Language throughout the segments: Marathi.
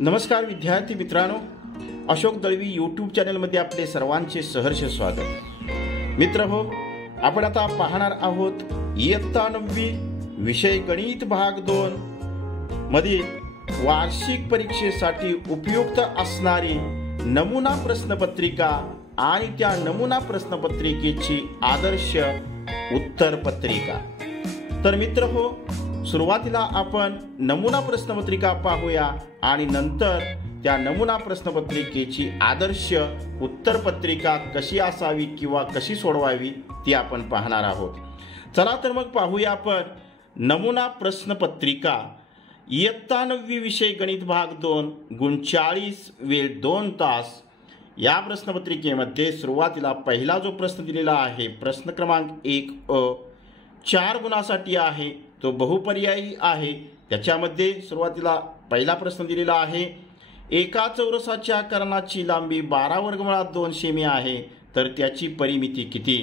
नमस्कार विद्यार्थी मित्रांनो, अशोक दळवी यूट्यूब चॅनलमध्ये आपले सर्वांचे सहर्ष स्वागत। मित्र हो, आपण आता पाहणार आहोत इयत्ता 9वी विषय गणित भाग 2 मध्ये वार्षिक परीक्षेसाठी उपयुक्त असणारी नमुना प्रश्नपत्रिका आणि त्या नमुना प्रश्नपत्रिकेची आदर्श उत्तर पत्रिका। तर मित्र हो, सुरुवातीला आपण नमुना प्रश्नपत्रिका पाहूया आणि नंतर त्या नमुना प्रश्नपत्रिकेची आदर्श उत्तरपत्रिका कशी असावी किंवा कशी सोडवावी ती आपण पाहणार आहोत। चला तर मग पाहूया आपण नमुना प्रश्नपत्रिका इयत्ता 9वी विषय गणित भाग 2 गुण 40 वेळ 2 तास। या प्रश्नपत्रिकेमध्ये सुरुवातीला पहिला जो प्रश्न दिलेला आहे प्रश्न क्रमांक 1 4 गुणासाठी आहे, तो बहुपर्यायी आहे। त्याच्यामध्ये सुरुवातीला पहिला प्रश्न दिलेला आहे एका चौरसाच्या कर्णाची लांबी 12 वर्गमुळात 2 सेमी आहे, तर त्याची परिमिती किती।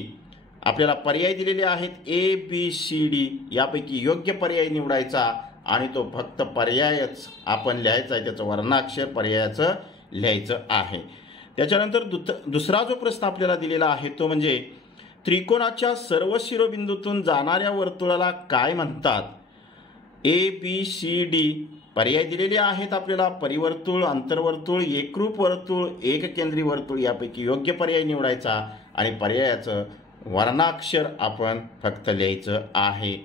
आपल्याला पर्याय दिलेले आहेत ए बी सी डी, यापैकी योग्य पर्याय निवडायचा आणि तो फक्त पर्यायच आपण लिहायचा आहे, त्याचं वर्णाक्षर पर्यायाचं लिहायचं आहे। त्याच्यानंतर दुसरा जो प्रश्न आपल्याला दिलेला आहे तो म्हणजे त्रिकोणाच्या सर्व शिरोबिंदूतून जाणाऱ्या वर्तुळाला काय म्हणतात। ए बी सी डी पर्याय दिलेले आहेत आपल्याला परिवर्तुळ, अंतर्वर्तुळ, एकरूप वर्तुळ, एककेंद्री वर्तुळ, यापैकी योग्य पर्याय निवडायचा आणि पर्यायाचं वर्णाक्षर आपण फक्त लिहायचं आहे।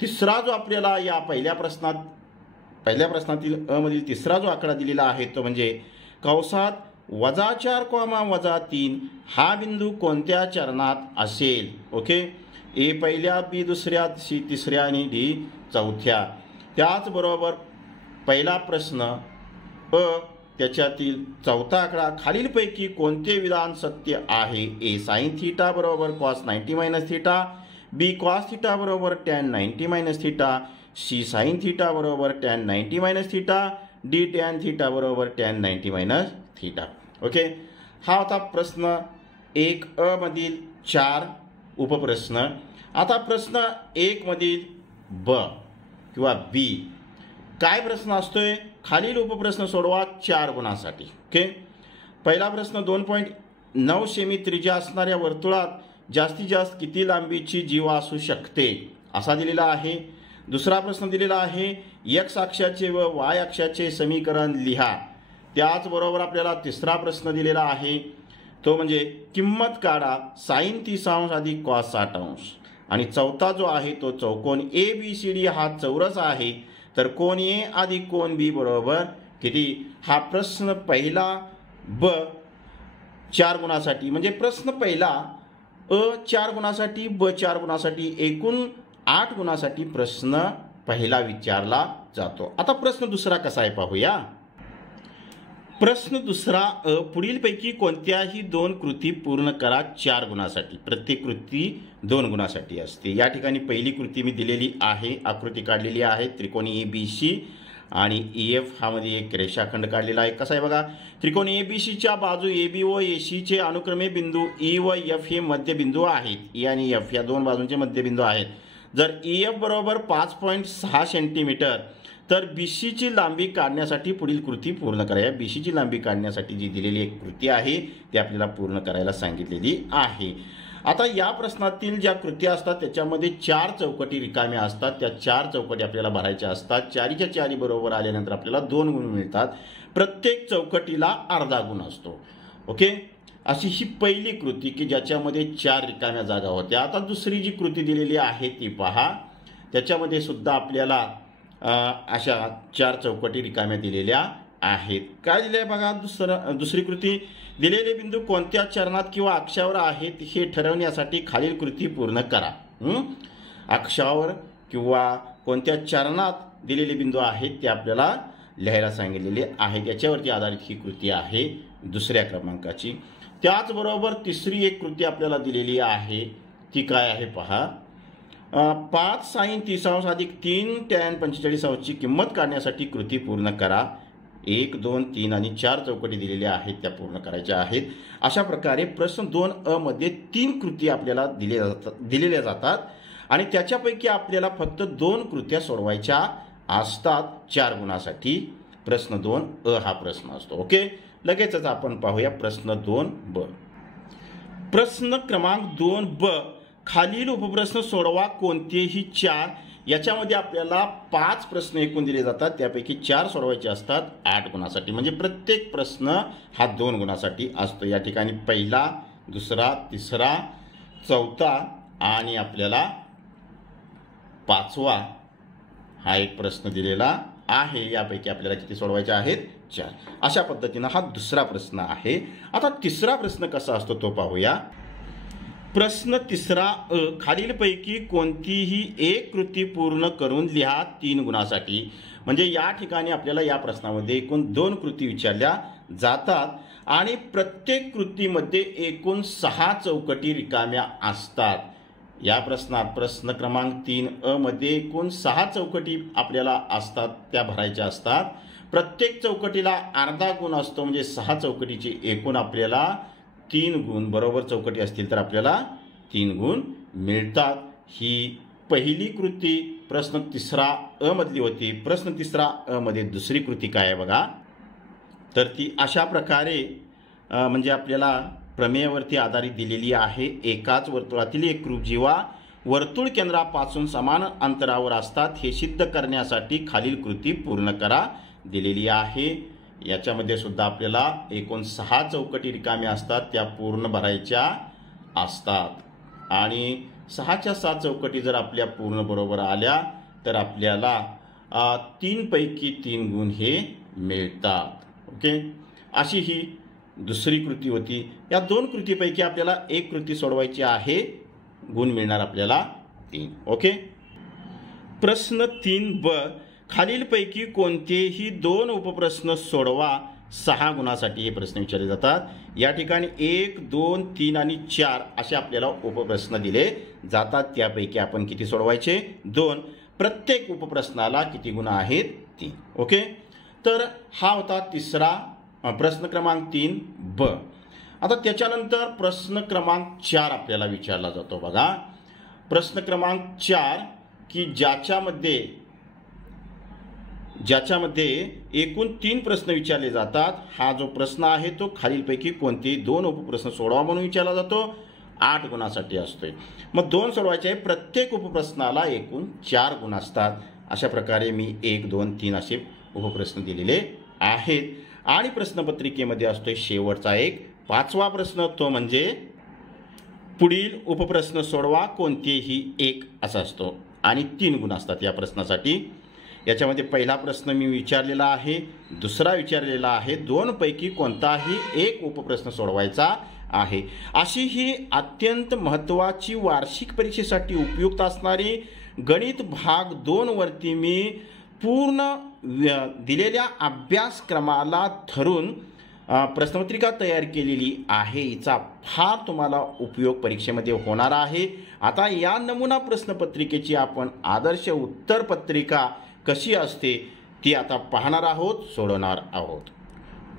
तिसरा जो आपल्याला या पहिल्या प्रश्नातील अ मधील तिसरा जो आकडा दिलेला आहे तो म्हणजे कंसात -4, -3 हा बिंदू कोणत्या चरणात असेल। ओके, ए पहिल्या, बी दुसऱ्या, सी तिसऱ्या आणि डी चौथ्या। त्याचबरोबर पहिला प्रश्न अ त्याच्यातील चौथा आकडा खालीलपैकी कोणते विधान सत्य आहे। ए साइन थीटा बरोबर cos 90 - theta, B cos theta बरोबर tan 90 - theta, C sine theta बरोबर tan 90 - theta, D tan theta बरोबर टॅन 90 - थीटा। ओके, हा होता प्रश्न 1 अ मधील 4 उपप्रश्न। आता प्रश्न 1 मधील ब किंवा बी काय प्रश्न असतोय, खालील उपप्रश्न सोडवा 4 गुणासाठी। ओके, पहिला प्रश्न 2.9 सेमी त्रिज्या असणाऱ्या वर्तुळात जास्तीत जास्त किती लांबीची जीवा असू शकते असा दिलेला आहे। दुसरा प्रश्न दिलेला आहे एक्स अक्षाचे व वाय अक्षाचे समीकरण लिहा। त्याचबरोबर आपल्याला तिसरा प्रश्न दिलेला आहे तो म्हणजे किंमत काढा साइन 30° अधिक कॉस 60°। आणि चौथा जो आहे तो चौकोन ए बी सी डी हा चौरस आहे, तर कोन ए अधिक कोन बी बरोबर किती। हा प्रश्न पहिला ब 4 गुणासाठी, म्हणजे प्रश्न पहिला अ 4 गुणासाठी, ब 4 गुणासाठी, एकूण 8 गुणासाठी प्रश्न पहिला विचारला जातो। आता प्रश्न दुसरा कसा आहे पाहूया। प्रश्न दुसरा अ पुढीलपैकी कोणत्याही 2 कृती पूर्ण करा 4 गुणासाठी। प्रत्येक कृती 2 गुणासाठी असते। या ठिकाणी पहिली कृती मी दिलेली आहे, आकृती काढलेली आहे त्रिकोणी ए बी सी आणि ई एफ हा मध्ये एक रेषाखंड काढलेला आहे। कसा आहे बघा, त्रिकोण ए बी सीच्या बाजू ए बी व ए सीचे अनुक्रमे बिंदू ई व एफ हे मध्यबिंदू आहेत। ई आणि एफ या दोन बाजूंचे मध्यबिंदू आहेत। जर ई एफ बरोबर 5.6 सेंटीमीटर तर बी सीची लांबी काढण्यासाठी पुढील कृती पूर्ण करा। या बी सीची लांबी काढण्यासाठी जी दिलेली एक कृती आहे ती आपल्याला पूर्ण करायला सांगितलेली आहे। आता या प्रश्नातील ज्या कृती असतात त्याच्यामध्ये 4 चौकटी रिकाम्या असतात, त्या 4 चौकटी आपल्याला भरायच्या असतात। 4च्या 4 बरोबर आल्यानंतर आपल्याला 2 गुण मिळतात, प्रत्येक चौकटीला अर्धा गुण असतो। ओके, अशी ही पहिली कृती की ज्याच्यामध्ये 4 रिकाम्या जागा होत्या। आता दुसरी जी कृती दिलेली आहे ती पहा, त्याच्यामध्ये सुद्धा आपल्याला अशा 4 चौकटी रिकाम्या दिलेल्या आहेत। काय दिले आहे बघा, दुसरी कृती दिलेले बिंदू कोणत्या चरणात किंवा अक्षावर आहेत हे ठरवण्यासाठी खालील कृती पूर्ण करा। अक्षावर किंवा कोणत्या चरणात दिलेले बिंदू आहेत ते आपल्याला लिहायला सांगितलेले आहे, याच्यावरती आधारित ही कृती आहे दुसऱ्या क्रमांकाची। त्याचबरोबर तिसरी एक कृती आपल्याला दिलेली आहे ती काय आहे पहा, 5 साइन 30° अधिक 3 टॅन 45° ची किंमत काढण्यासाठी कृती पूर्ण करा। 1, 2, 3 आणि 4 चौकटी दिलेल्या आहेत त्या पूर्ण करायच्या आहेत। अशा प्रकारे प्रश्न 2 अ मध्ये 3 कृती आपल्याला दिलेल्या जातात आणि त्याच्यापैकी आपल्याला फक्त 2 कृत्या सोडवायच्या असतात 4 गुणासाठी। प्रश्न 2 हा प्रश्न असतो. ओके, लगेचच आपण पाहूया प्रश्न 2 प्रश्न क्रमांक 2 खालील उपप्रश्न सोडवा कोणतेही 4. याच्यामध्ये आपल्याला 5 प्रश्न एकूण दिले जातात, त्यापैकी 4 सोडवायचे असतात 8 गुणासाठी. म्हणजे प्रत्येक प्रश्न हा 2 गुणासाठी असतो. या ठिकाणी पहिला, दुसरा, तिसरा, चौथा आणि आपल्याला 5वा हा एक प्रश्न दिलेला आहे. यापैकी आपल्याला किती सोडवायचे आहेत? 4. अशा पद्धतीने हा दुसरा प्रश्न आहे. आता तिसरा प्रश्न कसा असतो तो पाहूया. प्रश्न तिसरा खालीलपैकी कोणतीही एक कृती पूर्ण करून लिहा 3 गुणासाठी. म्हणजे या ठिकाणी आपल्याला या प्रश्नामध्ये एकूण 2 कृती विचारल्या जातात आणि प्रत्येक कृतीमध्ये एकूण 6 चौकटी रिकाम्या असतात. या प्रश्नात प्रश्न क्रमांक 3 मध्ये एकूण 6 चौकटी आपल्याला असतात, त्या भरायच्या असतात. प्रत्येक चौकटीला अर्धा गुण असतो, म्हणजे 6 चौकटीचे एकूण आपल्याला 3 गुण, बरोबर चौकटी असतील तर आपल्याला 3 गुण मिळतात. ही पहिली कृती प्रश्न तिसरा मधली होती. प्रश्न तिसरा मध्ये दुसरी कृती काय आहे बघा. तर ती अशा प्रकारे म्हणजे आपल्याला प्रमेयावरती आधारित दिलेली आहे. एकाच वर्तुळातील एकरूप जीवा वर्तुळ केंद्रापासून समान अंतरावर असतात हे सिद्ध करण्यासाठी खालील कृती पूर्ण करा दिलेली आहे. याच्यामध्ये सुद्धा आपल्याला एकूण 6 चौकटी रिकाम्या असतात, त्या पूर्ण भरायच्या असतात आणि 6च्या 6 चौकटी जर आपल्या पूर्ण बरोबर आल्या तर आपल्याला 3 पैकी 3 गुण हे मिळतात. ओके, अशी ही दुसरी कृती होती. या 2 कृतीपैकी आपल्याला एक कृती सोडवायची आहे, गुण मिळणार आपल्याला 3. ओके, प्रश्न 3 खालीलपैकी कोणतेही 2 उपप्रश्न सोडवा 6 गुणासाठी हे प्रश्न विचारले जातात. या ठिकाणी 1, 2, 3 आणि 4 असे आपल्याला उपप्रश्न दिले जातात. त्यापैकी आपण किती सोडवायचे? 2. प्रत्येक उपप्रश्नाला किती गुण आहेत? 3. ओके, तर हा होता तिसरा प्रश्न क्रमांक 3 आता त्याच्यानंतर प्रश्न क्रमांक 4 आपल्याला विचारला जातो बघा. प्रश्न क्रमांक 4 की ज्याच्यामध्ये एकूण 3 प्रश्न विचारले जातात. हा जो प्रश्न आहे तो खालीलपैकी कोणतेही 2 उपप्रश्न सोडवा म्हणून विचारला जातो. 8 गुणासाठी असतोय. मग 2 सोडवायचे आहे. प्रत्येक उपप्रश्नाला एकूण 4 गुण असतात. अशा प्रकारे मी 1, 2, 3 असे उपप्रश्न दिलेले आहेत. आणि प्रश्नपत्रिकेमध्ये असतोय शेवटचा एक 5वा प्रश्न, तो म्हणजे पुढील उपप्रश्न सोडवा कोणतेही एक असा असतो आणि 3 गुण असतात या प्रश्नासाठी. याच्यामध्ये पहिला प्रश्न मी विचारलेला आहे, दुसरा विचारलेला आहे. 2 पैकी कोणताही एक उपप्रश्न सोडवायचा आहे. अशी ही अत्यंत महत्त्वाची वार्षिक परीक्षेसाठी उपयुक्त असणारी गणित भाग 2 वरती मी पूर्ण दिलेल्या अभ्यासक्रमाला धरून प्रश्नपत्रिका तयार केलेली आहे. हिचा फार तुम्हाला उपयोग परीक्षेमध्ये होणार आहे. आता या नमुना प्रश्नपत्रिकेची आपण आदर्श उत्तरपत्रिका कशी असते ती आता पाहणार आहोत, सोडवणार आहोत.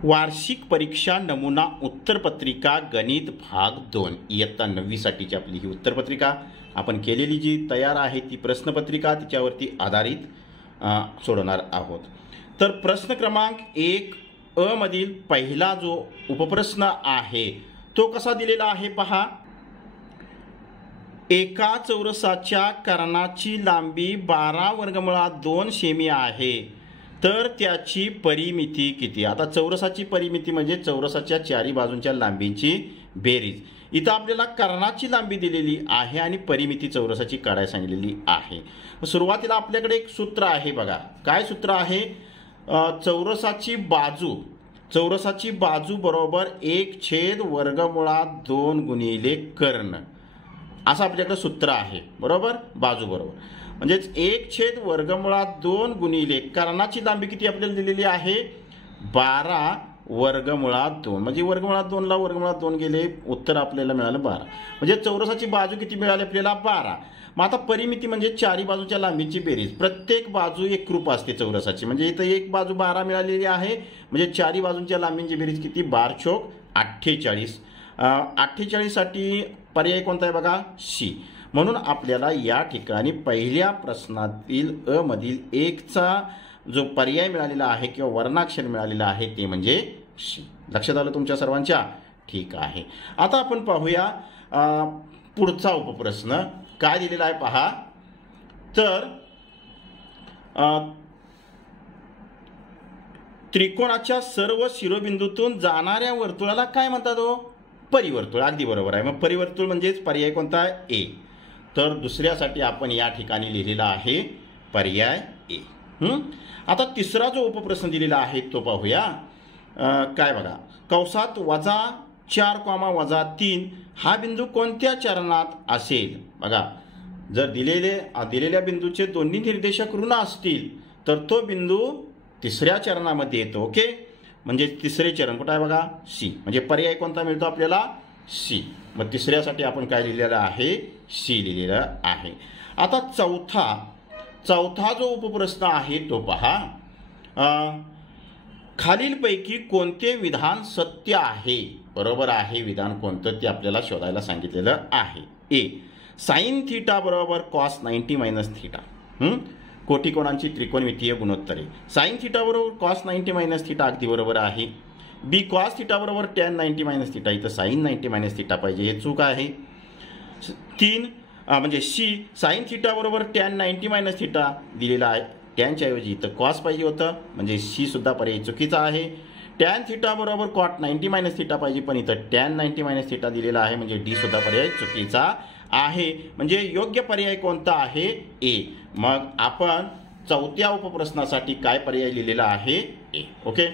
वार्षिक परीक्षा नमुना उत्तरपत्रिका गणित भाग 2 इयत्ता 9वी साठीची आपली ही उत्तरपत्रिका आपण केलेली जी तयार आहे ती प्रश्नपत्रिका तिच्यावरती आधारित सोडवणार आहोत. तर प्रश्न क्रमांक 1 मधील पहिला जो उपप्रश्न आहे तो कसा दिलेला आहे पहा. एका चौरसाच्या कर्णाची लांबी 12 वर्गमुळात 2 सेमी आहे, तर त्याची परिमिती किती? आता चौरसाची परिमिती म्हणजे चौरसाच्या चारी बाजूंच्या लांबींची बेरीज. इथं आपल्याला कर्णाची लांबी दिलेली आहे आणि परिमिती चौरसाची काढायला सांगितलेली आहे. सुरुवातीला आपल्याकडे एक सूत्र आहे बघा. काय सूत्र आहे? चौरसाची बाजू बरोबर 1/वर्गमुळात 2 गुणिले कर्ण असं आपल्याकडे सूत्र आहे, बरोबर. बाजू बरोबर म्हणजेच 1/वर्गमुळात 2 कर्णाची लांबी किती आपल्याला दिलेली आहे? 12 वर्गमुळात 2 म्हणजे वर्गमुळात 2 ला वर्गमुळात 2 गेले, उत्तर आपल्याला मिळालं 12. म्हणजे चौरसाची बाजू किती मिळाली आपल्याला? 12. मग आता परिमिती म्हणजे चारी बाजूच्या लांबीची बेरीज. प्रत्येक बाजू एकरूप असते चौरसाची. म्हणजे इथं एक बाजू 12 मिळालेली आहे, म्हणजे चारी बाजूंच्या लांबींची बेरीज किती? 12 चौक 48. 48 साठी पर्याय कोणता आहे बघा? सी. म्हणून आपल्याला या ठिकाणी पहिल्या प्रश्नातील मधील 1चा जो पर्याय मिळालेला आहे किंवा वर्णाक्षर मिळालेला आहे ते म्हणजे शी. लक्षात आलं तुमच्या सर्वांच्या? ठीक आहे. आता आपण पाहूया पुढचा उपप्रश्न काय दिलेला आहे पहा. तर त्रिकोणाच्या सर्व शिरोबिंदूतून जाणाऱ्या वर्तुळाला काय म्हणतात हो? परिवर्तुळ. अगदी बरोबर आहे. मग परिवर्तुळ म्हणजेच पर्याय कोणता आहे? ए. तर दुसऱ्यासाठी आपण या ठिकाणी लिहिलेला आहे पर्याय ए. आता तिसरा जो उपप्रश्न दिलेला आहे तो पाहूया. काय बघा, कंसात -4, हा बिंदू कोणत्या चरणात असेल? बघा, जर दिलेल्या बिंदूचे दोन्ही निर्देशक ऋण असतील तर तो बिंदू तिसऱ्या चरणामध्ये येतो. ओके, म्हणजे तिसरे चरण कुठं आहे बघा? सी. म्हणजे पर्याय कोणता मिळतो आपल्याला? सी. मग तिसऱ्यासाठी आपण काय लिहिलेलं आहे? सी लिहिलेलं आहे. आता चौथा जो उपप्रश्न आहे तो पहा. खालीलपैकी कोणते विधान सत्य आहे? बरोबर आहे विधान कोणतं ते आपल्याला शोधायला सांगितलेलं आहे. ए, साइन थीटा बरोबर कॉस 90 - थीटा. कोटिकोणांची त्रिकोणमितीय गुणोत्तरे. साइन थीटा बरोबर कॉस 90 - थीटा अगदी बरोबर आहे. बी, कॉस थीटा बरोबर टॅन 90 - थीटा. इथं साइन 90 - थीटा पाहिजे, हे चूक आहे. 3 म्हणजे सी, साइन थीटा बरोबर टॅन 90 - थीटा दिलेला आहे. टॅनच्या ऐवजी इथं कॉस पाहिजे होतं, म्हणजे सी सुद्धा पर्याय चुकीचा आहे. टॅन थीटा बरोबर कॉट 90 - थीटा पाहिजे, पण इथं टॅन 90 - थीटा दिलेला आहे, म्हणजे डी सुद्धा पर्याय चुकीचा आहे. म्हणजे योग्य पर्याय कोणता आहे? ए. मग आपण चौथ्या उपप्रश्नासाठी काय पर्याय लिहिलेला आहे? ए. ओके,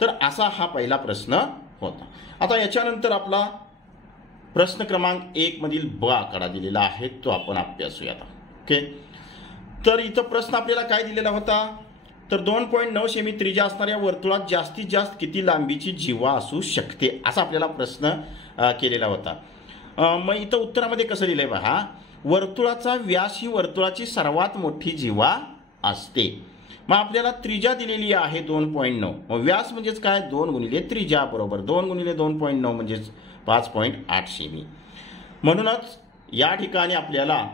तर असा हा पहिला प्रश्न होता. आता याच्यानंतर आपला प्रश्न क्रमांक 1 मधील ब आकडा दिलेला आहे तो आपण अभ्यासूया. ओके, तर इथं प्रश्न आपल्याला काय दिलेला होता? तर 2.9 सेमी त्रिज्या असणाऱ्या वर्तुळात जास्तीत जास्त किती लांबीची जीवा असू शकते, असा आपल्याला प्रश्न केलेला होता. मग इथं उत्तरामध्ये कसं लिहिलंय पहा. वर्तुळाचा व्यास ही वर्तुळाची सर्वात मोठी जीवा असते. मग आपल्याला त्रिज्या दिलेली आहे 2.9. मग व्यास म्हणजेच काय? 2 गुणिले त्रिज्या बरोबर 2 गुणिले 2.9 म्हणजेच 5.8 सेमी. म्हणूनच या ठिकाणी आपल्याला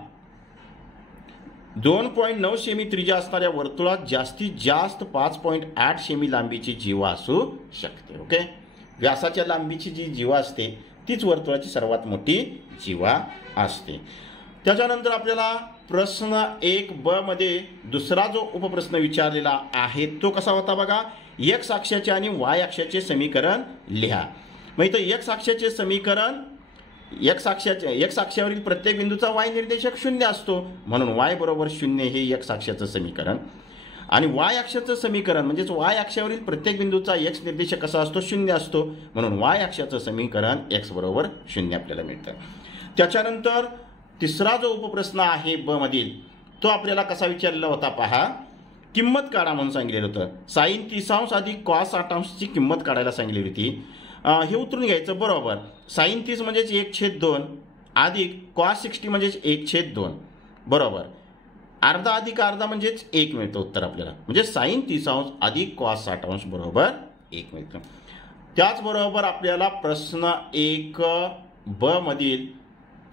2.9 सेमी त्रिज्या असणाऱ्या वर्तुळात जास्तीत जास्त 5.8 सेमी लांबीची जीवा असू शकते. ओके, व्यासाच्या लांबीची जी जीवा असते तीच वर्तुळाची सर्वात मोठी जीवा असते. त्याच्यानंतर आपल्याला प्रश्न 1 ब मध्ये दुसरा जो उपप्रश्न विचारलेला आहे तो कसा होता बघा. एक्स अक्षाचे आणि वाय अक्षाचे समीकरण लिहा. मग इथं एक्स अक्षाचे समीकरण, एक्स अक्षावरील प्रत्येक बिंदूचा वाय निर्देशक 0 असतो, म्हणून वाय बरोबर 0 हे एक्स अक्षाचं समीकरण. आणि वाय अक्षाचं समीकरण म्हणजेच वाय अक्षावरील प्रत्येक बिंदूचा एक्स निर्देशक कसा असतो? 0 असतो, म्हणून वाय अक्षाचं समीकरण एक्स बरोबर 0 आपल्याला मिळतं. त्याच्यानंतर तिसरा जो उपप्रश्न आहे ब मधील तो आपल्याला कसा विचारलेला होता पहा. किंमत काढा म्हणून सांगितलेलं होतं. साइन 30° अधिक कॉस 60° किंमत काढायला सांगितलेली होती. हे उतरून घ्यायचं. बरोबर, साइन 30 म्हणजेच 1/2 अधिक कॉस 60 म्हणजेच 1/2. बरोबर, अर्धा अधिक अर्धा म्हणजेच 1 मिळतं उत्तर आपल्याला. म्हणजे साइन 30° अधिक कॉस 60° बरोबर 1 मिळतं. त्याचबरोबर आपल्याला प्रश्न 1 ब मधील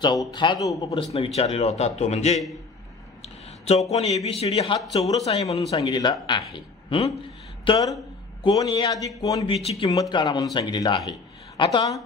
चौथा जो उपप्रश्न विचारलेला होता तो म्हणजे चौकोन ABCD हा चौरस आहे म्हणून सांगितलेला आहे. तर कोन ए अधिक कोन बी ची किंमत काढा म्हणून सांगितलेलं आहे. आता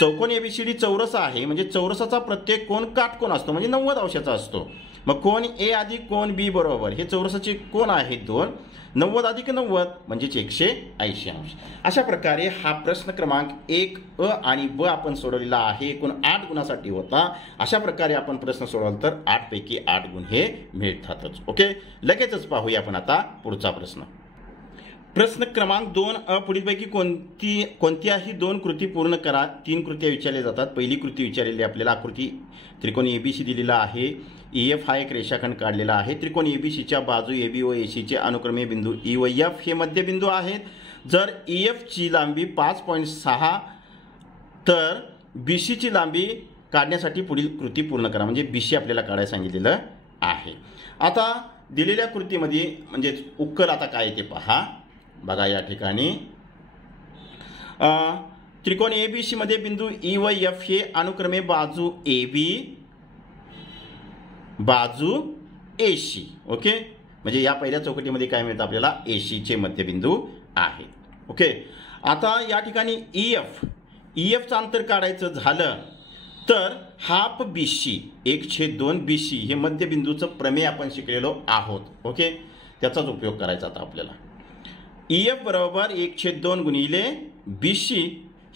चौकोन ABCD चौरस आहे, म्हणजे चौरसाचा प्रत्येक कोन काटकोन असतो, म्हणजे 90 अंशाचा असतो. मग कोन ए अधिक कोन बी बरोबर हे चौरसाचे कोन आहेत 2. 90 अधिक 90 म्हणजेच 180 अंश. अशा प्रकारे हा प्रश्न क्रमांक 1 अ आणि ब आपण सोडवलेला आहे. एकूण 8 गुणासाठी होता. अशा प्रकारे आपण प्रश्न सोडवला तर 8 पैकी 8 गुण हे मिळतातच. ओके, लगेचच पाहूया आपण आता पुढचा प्रश्न. प्रश्न क्रमांक 2 अ पुढीलपैकी कोणत्याही 2 कृती पूर्ण करा. 3 कृत्या विचारल्या जातात. पहिली कृती विचारलेली आपल्याला आकृती त्रिकोण ABC दिलेला आहे. EF हा एक रेषाखंड काढलेला आहे. त्रिकोण ABCच्या बाजू AB व AC चे अनुक्रमे बिंदू E व F हे मध्यबिंदू आहेत. जर EF ची लांबी 5.6 तर BC ची लांबी काढण्यासाठी पुढील कृती पूर्ण करा. म्हणजे BC आपल्याला काढायला सांगितलेलं आहे. आता दिलेल्या कृतीमध्ये म्हणजे उकल आता काय ते पहा. बघा या ठिकाणी त्रिकोण ABC मध्ये बिंदू E व F हे अनुक्रमे बाजू AB बाजू AC. ओके, म्हणजे या पहिल्या चौकटीमध्ये काय मिळतं आपल्याला AC चे मध्यबिंदू आहे. ओके, आता या ठिकाणी EFचं अंतर काढायचं झालं तर हाफ BC 1/2 BC हे मध्यबिंदूचं प्रमेय आपण शिकलेलो आहोत. ओके, त्याचाच उपयोग करायचा आता आपल्याला. EF बरोबर 1/2 गुणिले BC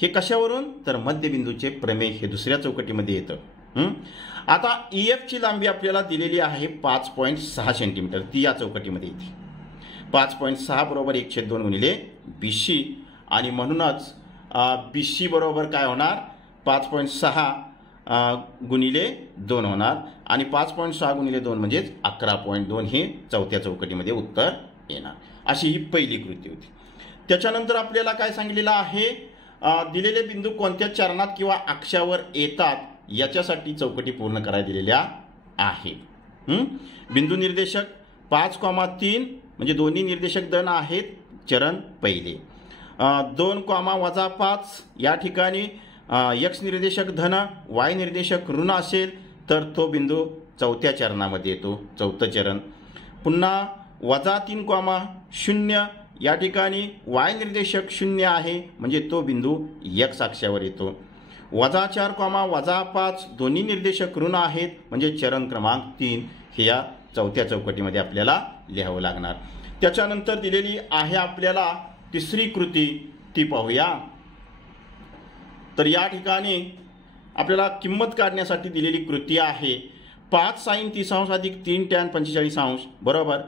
हे कशावरून तर मध्यबिंदूचे प्रमेय हे दुसऱ्या चौकटीमध्ये येतं. आता EFची लांबी आपल्याला दिलेली आहे 5.6 सेंटीमीटर, ती या चौकटीमध्ये येते. 5.6 बरोबर 1/2 गुणिले BC आणि म्हणूनच BC बरोबर काय होणार 5.6 गुणिले 2 होणार आणि 5.6 गुणिले 2 म्हणजेच 11.2 हे चौथ्या चौकटीमध्ये उत्तर येणार. अशी ही पहिली कृती होती. त्याच्यानंतर आपल्याला काय सांगितलेलं आहे दिलेले बिंदू कोणत्या चरणात किंवा अक्षावर येतात याच्यासाठी चौकटी पूर्ण करायला दिलेल्या आहेत. बिंदू निर्देशक 5,3 म्हणजे दोन्ही निर्देशक धन आहेत चरण पहिले. 2,-5 या ठिकाणी X निर्देशक धन Y निर्देशक ऋण असेल तर तो बिंदू चौथ्या चरणामध्ये येतो, चौथं चरण. पुन्हा -3,0 या ठिकाणी Y निर्देशक 0 आहे म्हणजे तो बिंदू X अक्षावर येतो. -4,-5 दोन्ही निर्देशक ऋण आहेत म्हणजे चरण क्रमांक 3 हे या चौथ्या चौकटीमध्ये आपल्याला लिहावं लागणार. त्याच्यानंतर दिलेली आहे आपल्याला तिसरी कृती, ती पाहूया. तर या ठिकाणी आपल्याला किंमत काढण्यासाठी दिलेली कृती आहे 5 sin 30° अधिक 3 tan 45° बरोबर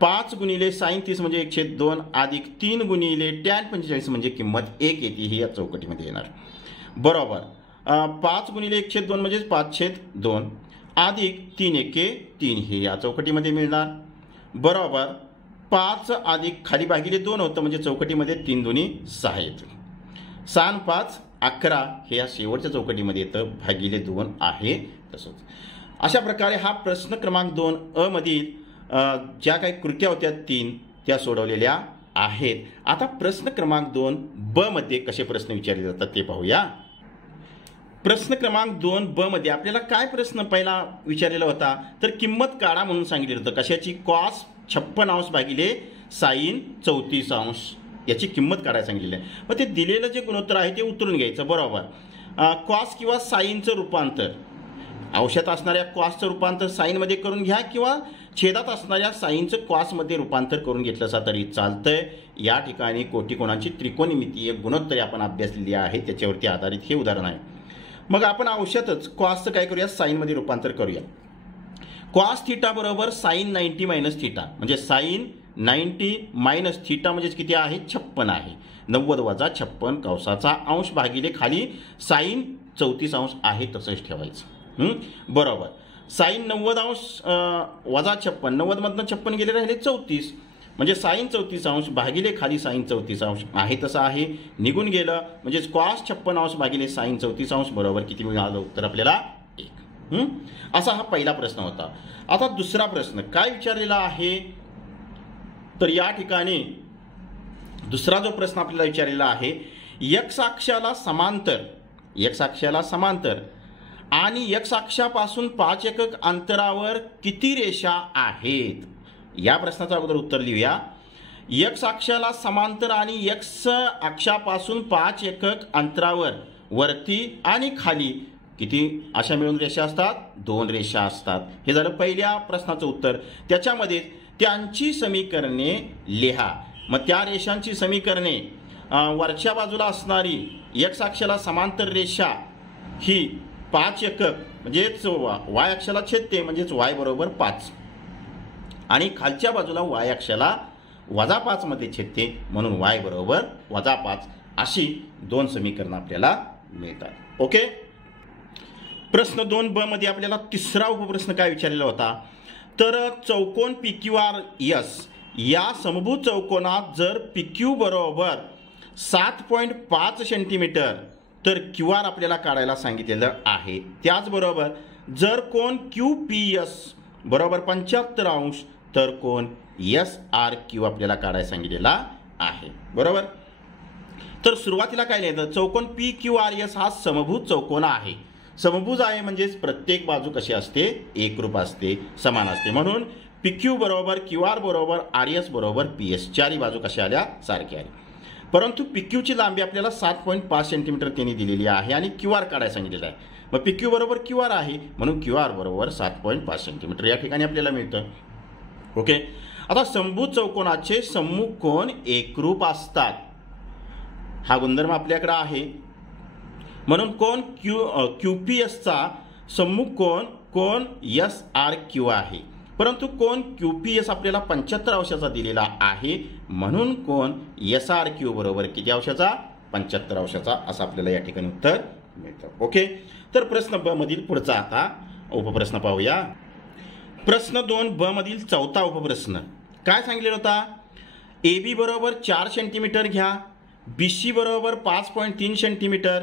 5 गुणिले sin 30 म्हणजे 1/2 अधिक 3 गुणिले tan 45 म्हणजे किंमत 1 येते, ही या चौकटीमध्ये येणार. बरोबर 5 गुणिले 1/2 म्हणजे 5/2 अधिक 3 एके 3 हे या चौकटीमध्ये मिळणार. बरोबर 5 अधिक खाली भागिले 2 होतं म्हणजे चौकटीमध्ये 3 दुनी 6 येतं. 6 5 11 हे या शेवटच्या चौकटीमध्ये येतं, भागिले 2 आहे तसंच. अशा प्रकारे हा प्रश्न क्रमांक 2 मधील ज्या काही कृत्या होत्या 3 त्या सोडवलेल्या आहेत. आता प्रश्न क्रमांक 2 मध्ये कसे प्रश्न विचारले जातात ते पाहूया. प्रश्न क्रमांक 2 मध्ये आपल्याला काय प्रश्न पहिला विचारलेला होता तर किंमत काढा म्हणून सांगितलेलं होतं. कशाची cos 56° भागिले sin 34° याची किंमत काढायला सांगितलेली आहे. मग ते दिलेलं जे गुणोत्तर आहे ते उतरून घ्यायचं. बरोबर कॉस किंवा साईनचं रूपांतर अंशात असणाऱ्या कॉसचं रूपांतर साईनमध्ये करून घ्या किंवा छेदात असणाऱ्या साईनचं कॉसमध्ये रूपांतर करून घेतलं असं तरी चालतंय. या ठिकाणी कोटीकोणांची त्रिकोणमितीय गुणोत्तरे आपण अभ्यासलेली आहे, त्याच्यावरती आधारित हे उदाहरण आहे. मग आपण अंशातच कॉसचं काय करूया साईनमध्ये रूपांतर करूया. कॉस थीटा बरोबर साईन 90 मायनस थीटा म्हणजे साईन 90 मायनस थीटा म्हणजेच किती आहे 56 आहे. 90 वजा 56 कंसाचा अंश भागिले खाली साईन 34° आहे तसंच ठेवायचं. बरोबर साईन 90° वजा 56 90मधनं 56 गेले राहिले 34 म्हणजे साईन 34° भागिले खाली साईन 34° आहे तसं आहे. निघून गेलं म्हणजेच कॉस 56° भागिले साईन 34° बरोबर किती मिळालं उत्तर आपल्याला 1. असा हा पहिला प्रश्न होता. आता दुसरा प्रश्न काय विचारलेला आहे तर या ठिकाणी दुसरा जो प्रश्न आपल्याला विचारलेला आहे x अक्षाला समांतर आणि x अक्षापासून 5 एकक अंतरावर किती रेषा आहेत या प्रश्नाचं अगोदर उत्तर लिहूया. x अक्षाला समांतर आणि x अक्षापासून 5 एकक अंतरावर वरती आणि खाली किती अशा मिळून रेषा असतात 2 रेषा असतात. हे झालं पहिल्या प्रश्नाचं उत्तर. त्याच्यामध्ये त्यांची समीकरणे लिहा. मग त्या रेषांची समीकरणे वरच्या बाजूला असणारी x अक्षाला समांतर रेषा ही 5 एकक म्हणजेच y अक्षाला छेदते म्हणजेच y बरोबर 5 आणि खालच्या बाजूला y अक्षाला -5 मध्ये छेदते म्हणून y बरोबर -5 अशी 2 समीकरणं आपल्याला मिळतात. ओके. प्रश्न 2 मध्ये आपल्याला तिसरा उपप्रश्न काय विचारलेला होता तर चौकोन PQRS या समभुज चौकोनात जर PQ बरोबर 7.5 सेंटीमीटर तर QR आपल्याला काढायला सांगितलेलं आहे. त्याचबरोबर जर कोन QPS बरोबर 75° तर कोन SRQ आपल्याला काढायला सांगितलेला आहे. बरोबर. तर सुरुवातीला काय लिहायचं चौकोन PQRS हा समभुज चौकोन आहे. समभुज आहे म्हणजेच प्रत्येक बाजू कशी असते एकरूप असते समान असते म्हणून पी क्यू बरोबर क्यू आर बरोबर आर एस बरोबर पी एस, चारही बाजू कशा आल्या, सारख्या आल्या. परंतु पी क्यूची लांबी आपल्याला 7.5 सेंटीमीटर त्यांनी दिलेली आहे आणि क्यू आर काढायला सांगितलेलं आहे. मग पी क्यू बरोबर क्यू आर आहे म्हणून क्यू आर बरोबर 7.5 सेंटीमीटर या ठिकाणी आपल्याला मिळतं. ओके. आता समभुज चौकोनाचे सम्मुख कोन एकरूप असतात, हा गुणधर्म आपल्याकडे आहे. म्हणून कोन क्यू पी एसचा सम्मुख कोन एस आर क्यू आहे. परंतु कोन क्यू पी एस आपल्याला 75 अंशाचा दिलेला आहे म्हणून कोन एस आर क्यू बरोबर किती अंशाचा, 75 अंशाचा, असं आपल्याला या ठिकाणी उत्तर मिळतं. ओके. तर प्रश्न ब मधील पुढचा आता उपप्रश्न पाहूया. प्रश्न 2 ब मधील चौथा उपप्रश्न काय सांगितलेला होता, ए बी बरोबर 4 सेंटीमीटर घ्या, बी सी बरोबर 5.3 सेंटीमीटर,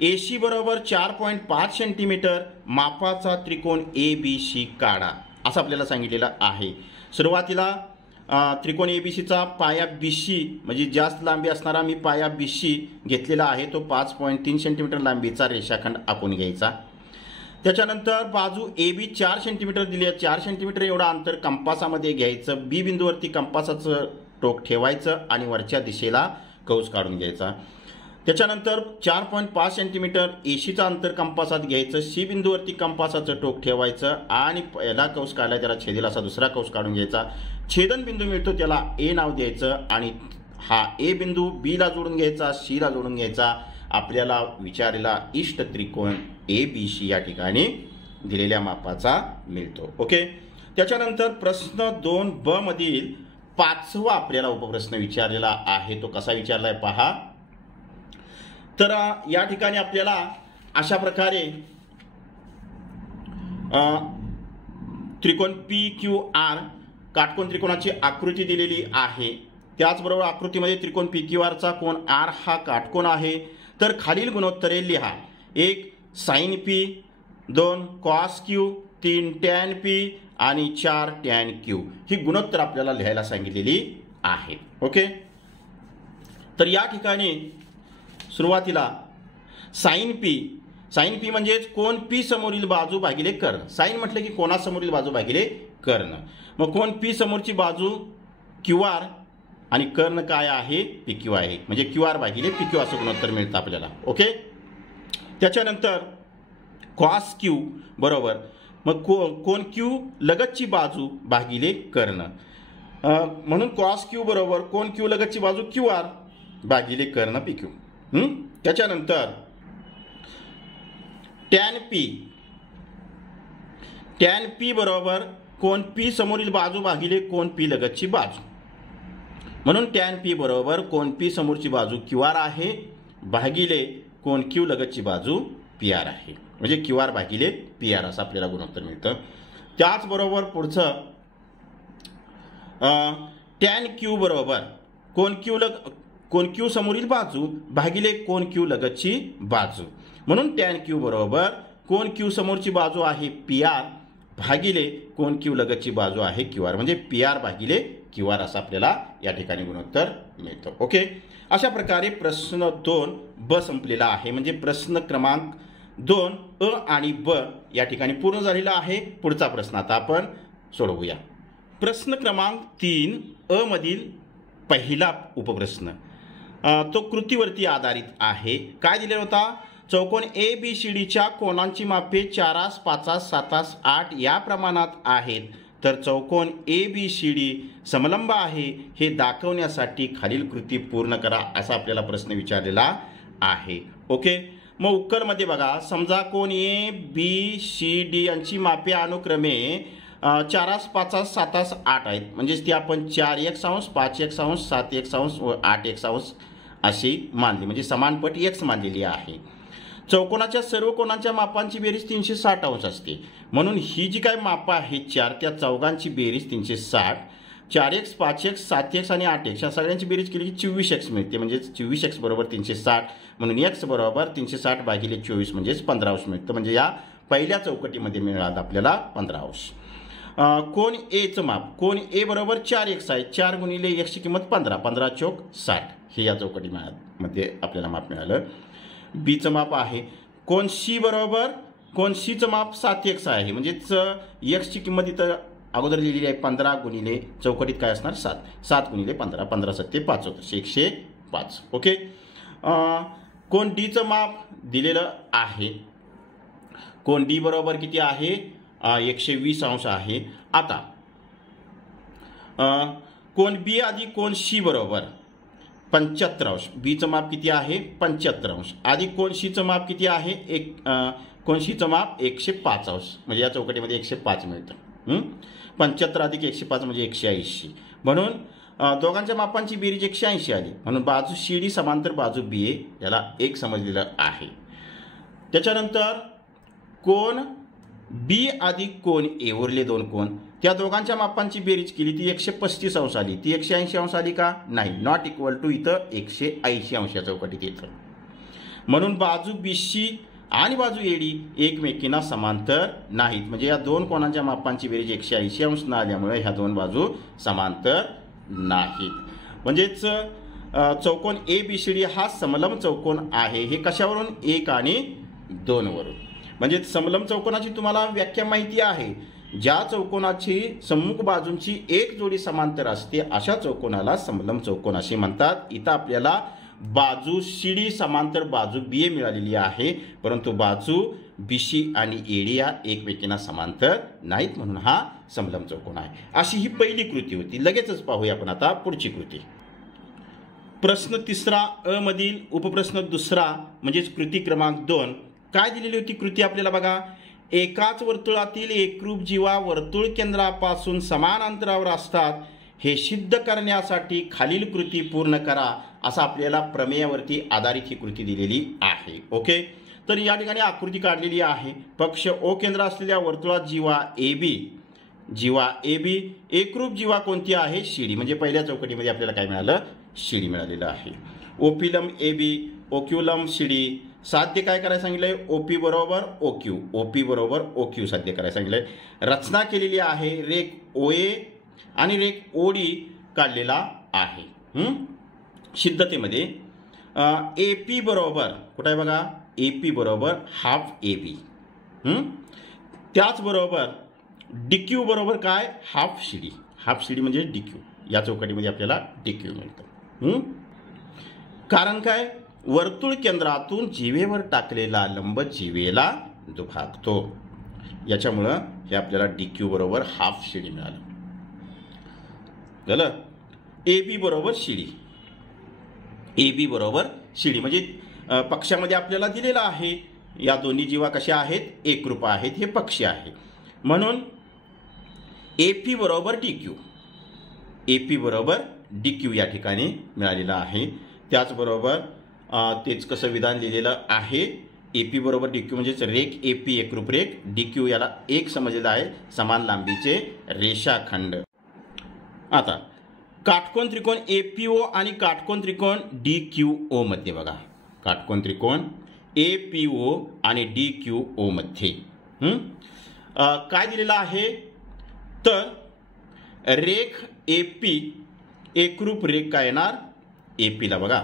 ए सी बरोबर 4.5 सेंटीमीटर, मापाचा त्रिकोण ए बी सी काढा, असं आपल्याला सांगितलेलं आहे. सुरुवातीला त्रिकोण ए बी सीचा पाया बी सी म्हणजे जास्त लांबी असणारा मी पाया बी सी घेतलेला आहे, तो 5.3 सेंटीमीटर लांबीचा रेषाखंड आखून घ्यायचा. त्याच्यानंतर बाजू ए बी 4 सेंटीमीटर दिली आहे, 4 सेंटीमीटर एवढं अंतर कंपासामध्ये घ्यायचं, बी बिंदूवरती कंपासाचं टोक ठेवायचं आणि वरच्या दिशेला कंस काढून घ्यायचा. त्याच्यानंतर 4.5 सेंटीमीटर एशीचं अंतर कंपासात घ्यायचं, सी बिंदूवरती कंपासाचं टोक ठेवायचं आणि पहिला कंस काढला त्याला छेदेल असा दुसरा कंस काढून घ्यायचा. छेदन बिंदू मिळतो त्याला ए नाव द्यायचं आणि हा ए बिंदू बी ला जोडून घ्यायचा, सी ला जोडून घ्यायचा. आपल्याला विचारलेला इष्ट त्रिकोण ए बी सी या ठिकाणी दिलेल्या मापाचा मिळतो. ओके. त्याच्यानंतर प्रश्न 2 ब मधील 5वा आपल्याला उपप्रश्न विचारलेला आहे, तो कसा विचारलाय पहा. तर या ठिकाणी आपल्याला अशा प्रकारे त्रिकोण पी क्यू आर काटकोन त्रिकोणाची आकृती दिलेली आहे. त्याचबरोबर आकृतीमध्ये त्रिकोण पी क्यू आरचा कोन आर हा काटकोन आहे. तर खालील गुणोत्तरे लिहा. 1 sine P, 2 cos Q, 3 tan P आणि 4 टॅन क्यू, ही गुणोत्तर आपल्याला लिहायला सांगितलेली आहे. ओके. तर या ठिकाणी सुरुवातीला साइन पी म्हणजेच कोन पी समोरील बाजू भागिले कर्ण. साइन म्हटलं की कोणासमोरील बाजू भागिले कर्ण. मग कोन पी समोरची बाजू क्यू आर आणि कर्ण काय आहे, पी क्यू आहे. म्हणजे क्यू आर भागिले पी क्यू असं गुणोत्तर मिळतं आपल्याला. ओके. त्याच्यानंतर कॉस क्यू बरोबर मग कोन क्यू लगतची बाजू भागिले कर्ण. म्हणून कॉस क्यू बरोबर कोन क्यू लगतची बाजू क्यू आर भागिले कर्ण पी क्यू. त्याच्यानंतर टॅन पी बरोबर कोन पी समोरील बाजू भागिले कोन पी लगतची बाजू. म्हणून टॅन पी बरोबर कोन पी समोरची बाजू क्यू आर आहे भागिले कोन क्यू लगतची बाजू पी आर आहे. म्हणजे क्यू आर भागिले पी आर असं आपल्याला गुणोत्तर मिळतं. त्याचबरोबर पुढचं टॅन क्यू बरोबर कोन क्यू समोरील बाजू भागिले कोन क्यू लगतची बाजू. म्हणून टॅन क्यू बरोबर कोन क्यू समोरची बाजू आहे पी आर भागिले कोन क्यू लगतची बाजू आहे क्यू आर. म्हणजे पी आर भागिले क्यू आर असं आपल्याला या ठिकाणी गुणोत्तर मिळतं. ओके. अशा प्रकारे प्रश्न 2 ब संपलेला आहे. म्हणजे प्रश्न क्रमांक 2 अ आणि ब या ठिकाणी पूर्ण झालेला आहे. पुढचा प्रश्न आता आपण सोडवूया. प्रश्न क्रमांक 3 अ मधील पहिला उपप्रश्न तो कृतीवरती आधारित आहे. काय दिलेला होता, चौकोन ए बी सी डीच्या कोनांची मापे 4 5 7 8 या प्रमाणात आहेत. तर चौकोन ए बी सी डी समलंब आहे हे दाखवण्यासाठी खालील कृती पूर्ण करा असा आपल्याला प्रश्न विचारलेला आहे. ओके. मग उत्तरमध्ये बघा, समजा कोन ए बी सी डी यांची मापे अनुक्रमे 4 5 7 8 आहेत. म्हणजेच ती आपण 4x अंश 5x अंश 7x अंश व 8x अंश अशी मानली, म्हणजे समानपट x मानलेली आहे. चौकोनाच्या सर्व कोणांच्या मापांची बेरीज 360 अंश असते. म्हणून ही जी काय मापं आहेत 4 त्या चौघांची बेरीज 360. 4x 5x 7x आणि 8x या सगळ्यांची बेरीज केली की 24x मिळते. म्हणजेच 24x बरोबर 360. म्हणून x बरोबर 360 भागिले 24 म्हणजेच 15 अंश मिळतं. म्हणजे या पहिल्या चौकटीमध्ये मिळालं आपल्याला 15 अंश. कोन एचं माप कोन ए बरोबर 4x आहे. 4 गुणिले x ची किंमत 15, 15 चौक 60 हे या चौकटीमध्ये आपल्याला माप मिळालं. बीचं माप आहे कोन सी बरोबर कोन सीचं माप 7x आहे. म्हणजेच x ची किंमत इथं अगोदर लिहिलेली आहे 15 गुणिले चौकटीत काय असणार 7, 7 गुणिले 15, 15 7 5 होतं 105. ओके. कोण डीचं माप दिलेलं आहे. कोण डी बरोबर किती आहे 120 अंश आहे. आता कोण बी अधिक कोण सी बरोबर 75 अंश. बीचं माप किती आहे 75 अंश अधिक कोण सीचं माप किती आहे कोण सीचं माप 105 अंश. म्हणजे या चौकटीमध्ये 105 मिळतं. 75 अधिक 105 म्हणजे 180. म्हणून दोघांच्या मापांची बेरीज 180 आली. म्हणून बाजू सी डी समांतर बाजू बी ए याला 1 समजलेलं आहे. त्याच्यानंतर कोण बी अधिक कोण ए उरले 2 कोण, त्या दोघांच्या मापांची बेरीज केली ती 135 अंश आली. ती 180 अंश आली का नाही. नॉट इक्वल टू इथं 180 अंश या चौकटीत येतं. म्हणून बाजू बी सी आणि बाजू एडी एकमेकींना समांतर नाहीत. म्हणजे या 2 कोणांच्या मापांची बेरीज 180 अंश न आल्यामुळे ह्या 2 बाजू समांतर नाहीत. म्हणजेच चौकोन ए बी सी डी हा समलंब चौकोन आहे. हे कशावरून 1 आणि 2 वरून. म्हणजे समलंब चौकोनाची तुम्हाला व्याख्या माहिती आहे. ज्या चौकोनाची सम्मुख बाजूंची एक जोडी समांतर असते अशा चौकोनाला समलंब चौकोन असे म्हणतात. इथं आपल्याला बाजू सी डी समांतर बाजू बी ए मिळालेली आहे, परंतु बाजू बी सी आणि एडी या एकमेकींना समांतर नाहीत, म्हणून हा समलंब चौकोन आहे. अशी ही पहिली कृती होती. लगेचच पाहूया आपण आता पुढची कृती. प्रश्न 3 अ मधील उपप्रश्न 2 म्हणजेच कृती क्रमांक 2. काय दिलेली होती कृती आपल्याला बघा. एकाच वर्तुळातील एकरूप जीवा वर्तुळ केंद्रापासून समान अंतरावर असतात हे सिद्ध करण्यासाठी खालील कृती पूर्ण करा. असं आपल्याला प्रमेयावरती आधारित ही कृती दिलेली आहे. ओके. तर या ठिकाणी आकृती काढलेली आहे. पक्ष ओ केंद्र असलेल्या वर्तुळात जीवा ए बी एकरूप जीवा कोणती आहे सी डी. म्हणजे पहिल्या चौकटीमध्ये आपल्याला काय मिळालं सी डी मिळालेलं आहे. ओपीलम ए बी ओक्युलम सी डी साध्य काय करायला सांगितलंय ओपी बरोबर ओक्यू, ओपी बरोबर ओक्यू साध्य करायला सांगितलंय. रचना केलेली आहे. रेख ओए आणि रेख ओडी काढलेला आहे. सिद्धतेमध्ये एपी बरोबर कुठे आहे बघा एपी बरोबर हाफ ए बी. त्याचबरोबर डीक्यू बरोबर काय हाफ सी डी. हाफ सी डी म्हणजे डीक्यू. या चौकटीमध्ये आपल्याला डीक्यू मिळतं. कारण काय वर्तुळ केंद्रातून जीवेवर टाकलेला लंब जीवेला दुभागतो. याच्यामुळं हे आपल्याला डीक्यू बरोबर हाफ सी डी मिळालं. झालं. ए बी बरोबर सी डी. ए बी बरोबर सी डी म्हणजे पक्षामध्ये आपल्याला दिलेला आहे. या दोन्ही जीवा कशा आहेत एकरूप आहेत. हे पक्षी आहे. म्हणून एपी बरोबर डीक्यू, एपी बरोबर डीक्यू या ठिकाणी मिळालेला आहे. त्याचबरोबर तेच कसं विधान लिहिलेलं आहे. एपी बरोबर डीक्यू म्हणजेच रेख एपी एकरूप रेख, डीक्यू याला एक समजलेला आहे समान लांबीचे रेषाखंड. आता काटकोन त्रिकोण एपीओ आणि काटकोन त्रिकोण डीक्यूओ मध्ये बघा. काटकोन त्रिकोण एपीओ आणि डीक्यूओ मध्ये काय दिलेलं आहे तर रेख एपी एकरूप रेख काय येणार एपीला बघा.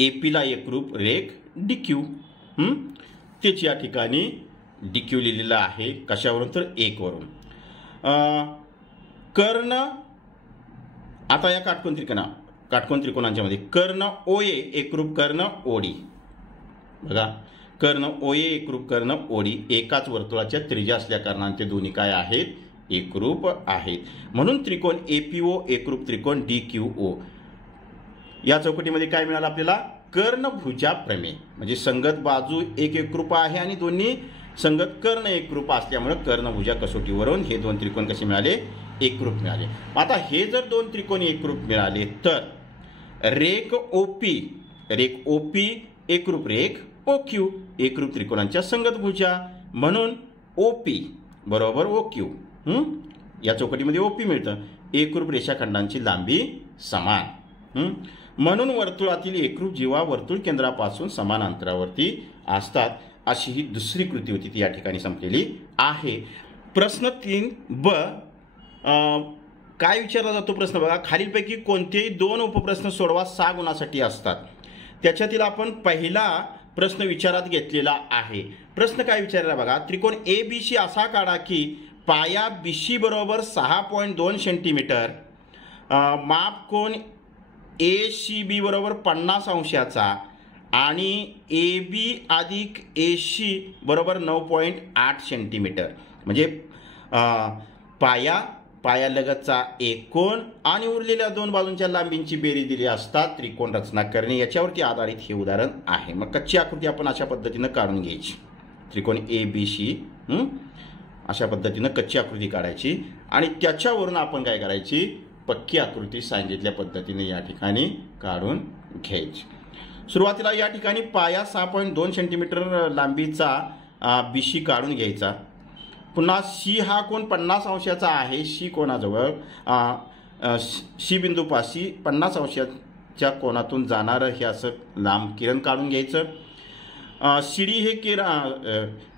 एपीला एकरूप रेख डीक्यू. तेच या ठिकाणी डीक्यू लिहिलेलं आहे. कशावरून तर 1 वरून. कर्ण आता या काटकोन त्रिकोणांच्या मध्ये कर्ण ओए एकरूप कर्ण ओडी बघा. कर्ण ओए एकरूप कर्ण ओडी एकाच वर्तुळाच्या त्रिज्या असल्या कारणाने ते दोन्ही काय आहेत एकरूप आहेत. म्हणून त्रिकोण एपीओ एकरूप त्रिकोण डीक्यूओ. या चौकटीमध्ये काय मिळालं आपल्याला कर्णभुजा प्रमेय. म्हणजे संगत बाजू एक एकरूप आहे आणि दोन्ही संगत कर्ण एकरूप असल्यामुळे कर्णभुजा कसोटीवरून हे 2 त्रिकोण कसे मिळाले एकरूप मिळाले. आता हे जर 2 त्रिकोण एकरूप मिळाले तर रेख ओपी एकरूप रेख ओक्यू एकरूप त्रिकोणांच्या संगत भुजा. म्हणून ओपी बरोबर ओक्यू. या चौकटीमध्ये ओपी मिळतं. एकरूप रेषाखंडांची लांबी समान. म्हणून वर्तुळातील एकरूप जीवा वर्तुळ केंद्रापासून समान अंतरावरती असतात. अशी ही दुसरी कृती होती ती या ठिकाणी संपलेली आहे. प्रश्न 3 ब काय विचारला जातो प्रश्न बघा. खालीलपैकी कोणतेही 2 उपप्रश्न सोडवा 6 गुणासाठी असतात. त्याच्यातील आपण पहिला प्रश्न विचारात घेतलेला आहे. प्रश्न काय विचारला बघा. त्रिकोण ए बी सी असा काढा की पाया BC बरोबर 6.2 सेंटीमीटर, माप कोन ACB बरोबर 50 अंशाचा आणि AB अधिक AC बरोबर 9.8 सेंटीमीटर. म्हणजे पायालगतचा एक कोन आणि उरलेल्या दोन बाजूंच्या लांबींची बेरीज दिली असतात त्रिकोण रचना करणे, याच्यावरती आधारित हे उदाहरण आहे. मग कच्ची आकृती आपण अशा पद्धतीनं काढून घ्यायची. त्रिकोण ABC अशा पद्धतीनं कच्ची आकृती काढायची आणि त्याच्यावरून आपण काय करायची, पक्की आकृती सांगितल्या पद्धतीने या ठिकाणी काढून घ्यायची. सुरुवातीला या ठिकाणी पाया 6.2 सेंटीमीटर लांबीचा BC काढून घ्यायचा. पुन्हा C हा कोन 50 अंशाचा आहे. C कोणाजवळ C बिंदूपाशी 50 अंशाच्या कोनातून जाणारं हे असं लांब किरण काढून घ्यायचं. CD